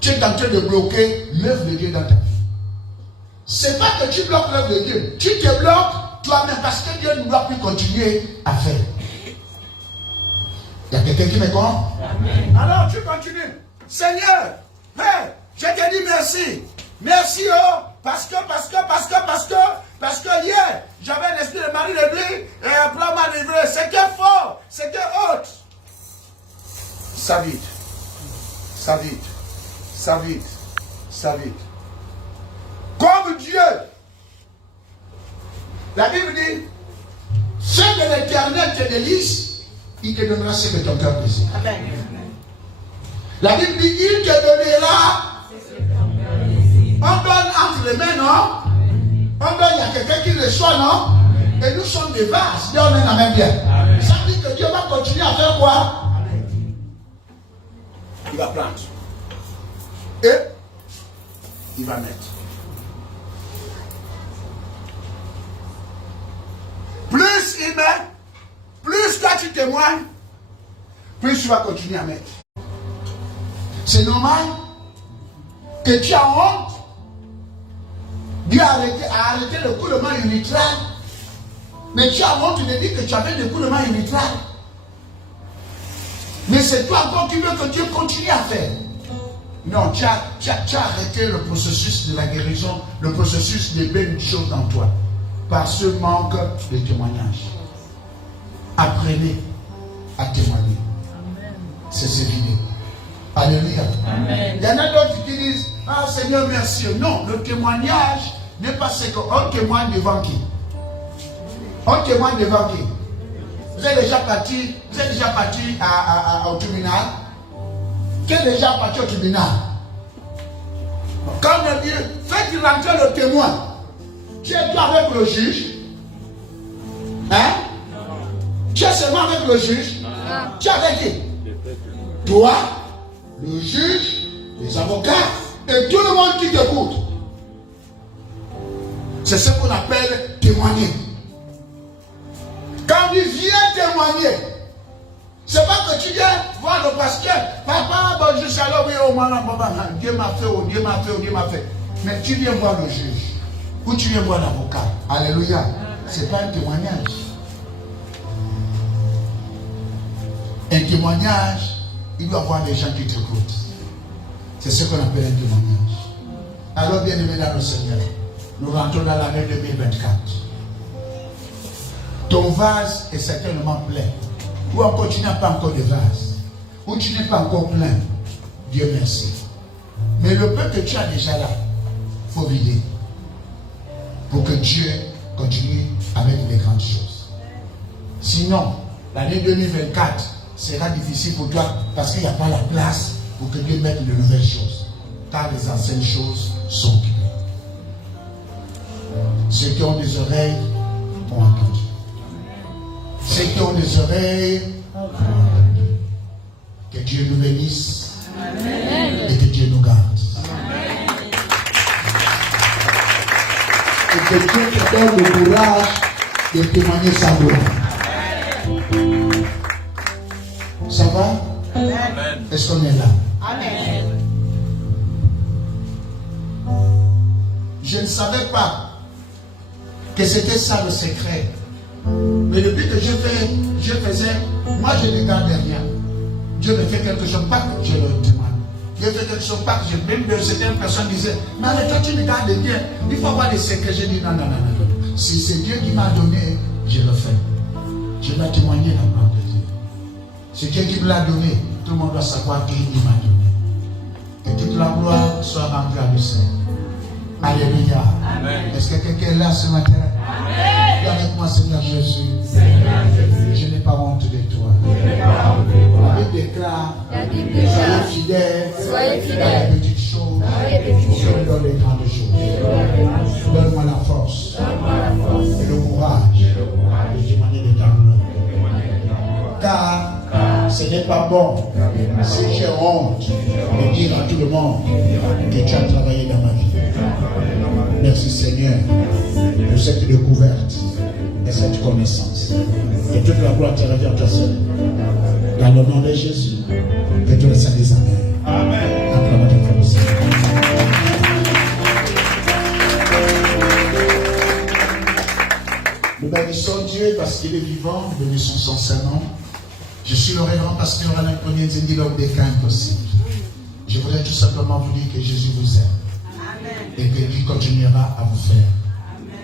tu es en train de bloquer l'œuvre de Dieu dans ta vie. C'est pas que tu bloques l'œuvre de Dieu. Tu te bloques toi-même parce que Dieu ne doit plus continuer à faire. Il y a quelqu'un qui me comprend? Alors tu continues. Seigneur, hey, je te dis merci. Merci parce que hier, j'avais un esprit de mari de lui et un plan m'a livré. C'était fort, c'était haute. Ça vite. Ça vite. Ça vite. Ça vite. Comme Dieu. La Bible dit, ce que l'Éternel te délise, il te donnera ce que ton cœur désire. Amen. La Bible dit, il te donnera On donne entre les mains, non? On donne, il y a quelqu'un qui reçoit, non? Et nous sommes des vases. Dieu, on est la même bien. Ça veut dire que Dieu va continuer à faire quoi? Il va prendre. Et il va mettre. Plus il met, plus toi tu témoignes, plus tu vas continuer à mettre. C'est normal que tu as honte. Dieu a arrêté le coulement urithral. Mais tu as honte de dire que tu avais le coulement urithral. Mais c'est toi encore qui veux que Dieu continue à faire. Non, tu as arrêté le processus de la guérison, le processus des belles choses dans toi. Par ce manque de témoignage. Apprenez à témoigner. C'est fini. Alléluia. Amen. Il y en a d'autres qui disent, ah Seigneur, merci. Non, le témoignage n'est pas ce qu'on témoigne devant qui. On témoigne devant qui. Vous êtes déjà parti au tribunal. Qui est déjà parti au tribunal? Quand Dieu fait rentrer le témoin, tu es toi avec le juge? Hein? Tu es seulement avec le juge? Tu es avec qui? Toi, le juge, les avocats et tout le monde qui t'écoute. C'est ce qu'on appelle témoigner. Quand il vient témoigner, c'est pas que tu viens voir le pasteur. Papa, bon, je suis allé, oui, oh, Dieu m'a fait, oh, Dieu m'a fait, oh, Dieu m'a fait. Mais tu viens voir le juge. Ou tu viens voir l'avocat. Alléluia. C'est pas un témoignage. Un témoignage, il doit y avoir des gens qui t'écoutent. C'est ce qu'on appelle un témoignage. Alors, bien aimé dans le Seigneur, nous rentrons dans l'année 2024. Ton vase est certainement plein. Ou encore tu n'as pas encore de vase. Ou tu n'es pas encore plein. Dieu merci. Mais le peu que tu as déjà là, il faut vider. Pour que Dieu continue avec les grandes choses. Sinon, l'année 2024 sera difficile pour toi parce qu'il n'y a pas la place pour que Dieu mette de nouvelles choses. Car les anciennes choses sont occupées. Ceux qui ont des oreilles ont entendu. Ceux qui ont des oreilles ont entendu. Que Dieu nous bénisse. Amen. Et que Dieu nous garde. Et que Dieu te donne le courage de témoigner sa gloire. Ça va? Amen. Est-ce qu'on est là? Amen. Je ne savais pas que c'était ça le secret. Mais depuis que je faisais, moi je ne gardais rien. Dieu me fait quelque chose, pas que je le demande. Dieu fait quelque chose, pas que je même certaines personnes disaient, mais avec toi tu me gardes bien. Il faut avoir des secrets. J'ai dit non. Si c'est Dieu qui m'a donné, je le fais. Je vais témoigner la gloire de Dieu. C'est Dieu qui me l'a donné. Tout le monde doit savoir qui il m'a donné. Que toute la gloire soit rendue à lui seul. Alléluia. Amen. Est-ce que quelqu'un est là ce matin? Amen. Dis avec moi, Seigneur Jésus. Je n'ai pas honte de toi. La Bible déclare, soyez fidèles dans les petites choses. Je me donne les grandes choses. Donne-moi la force et le courage de témoigner de ta gloire. Car ce n'est pas bon si j'ai honte de dire à tout le monde que tu as travaillé dans ma vie. Merci Seigneur pour cette découverte et cette connaissance. Que toute la gloire te revienne à toi seul. Dans le nom de Jésus, que tu le saint des Amen. Amen. Acclamons ton Seigneur. Nous bénissons Dieu parce qu'il est vivant. Nous bénissons son Saint-Nom. Je suis le révérend pasteur Alain Premier Zindi, l'homme des cas impossibles. Je voudrais tout simplement vous dire que Jésus vous aime. Amen. Et que lui continuera à vous faire.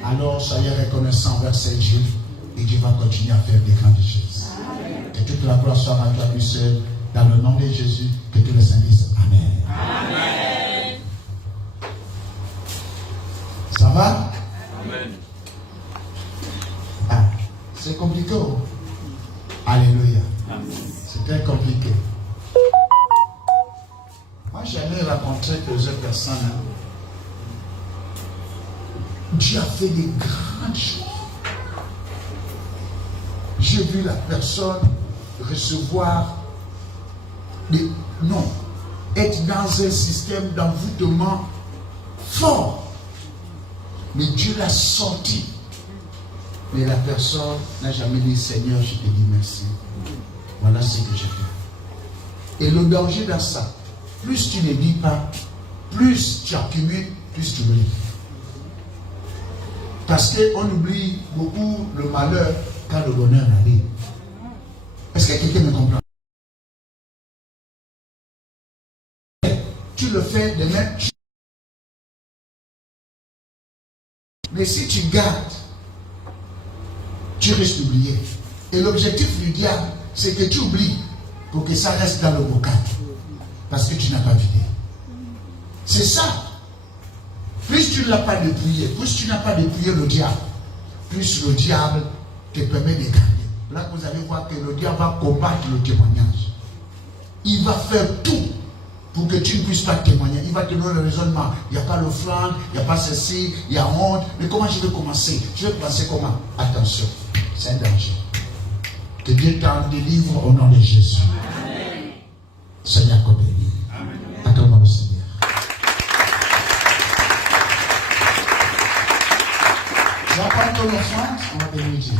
Amen. Alors soyez reconnaissants envers ce Dieu et Dieu va continuer à faire des grandes choses. Amen. Que toute la gloire soit rendue à lui seul. Dans le nom de Jésus, que tous les saints disent Amen. Amen. Ça va? Amen. Ah, c'est compliqué. Alléluia. C'est très compliqué. Moi, j'aimerais rencontrer plusieurs personnes. Dieu a fait des grandes choses. J'ai vu la personne recevoir des... Non, être dans un système d'envoûtement fort. Mais Dieu l'a sorti. Mais la personne n'a jamais dit, Seigneur, je te dis merci. Voilà ce que j'ai fait. Et le danger dans ça, plus tu ne dis pas, plus tu accumules, plus tu oublies. Parce qu'on oublie beaucoup le malheur quand le bonheur arrive. Est-ce que quelqu'un me comprend? Tu le fais de même. Mais si tu gardes, tu risques d'oublier. Et l'objectif du diable, c'est que tu oublies pour que ça reste dans le bocal. Parce que tu n'as pas vidé. C'est ça. Plus tu ne l'as pas dépouillé, plus tu n'as pas dépouillé le diable, plus le diable te permet de gagner. Là, vous allez voir que le diable va combattre le témoignage. Il va faire tout pour que tu ne puisses pas témoigner. Il va te donner le raisonnement. Il n'y a pas le flanc, il n'y a pas ceci, il y a honte. Mais comment je vais commencer? Je vais commencer comment? Attention, c'est un danger. Que Dieu t'en délivre au nom de Jésus. Amen. Seigneur, qu'on bénisse. Attends-moi le Seigneur. Tu vas prendre ton offrande, on va bénir Dieu.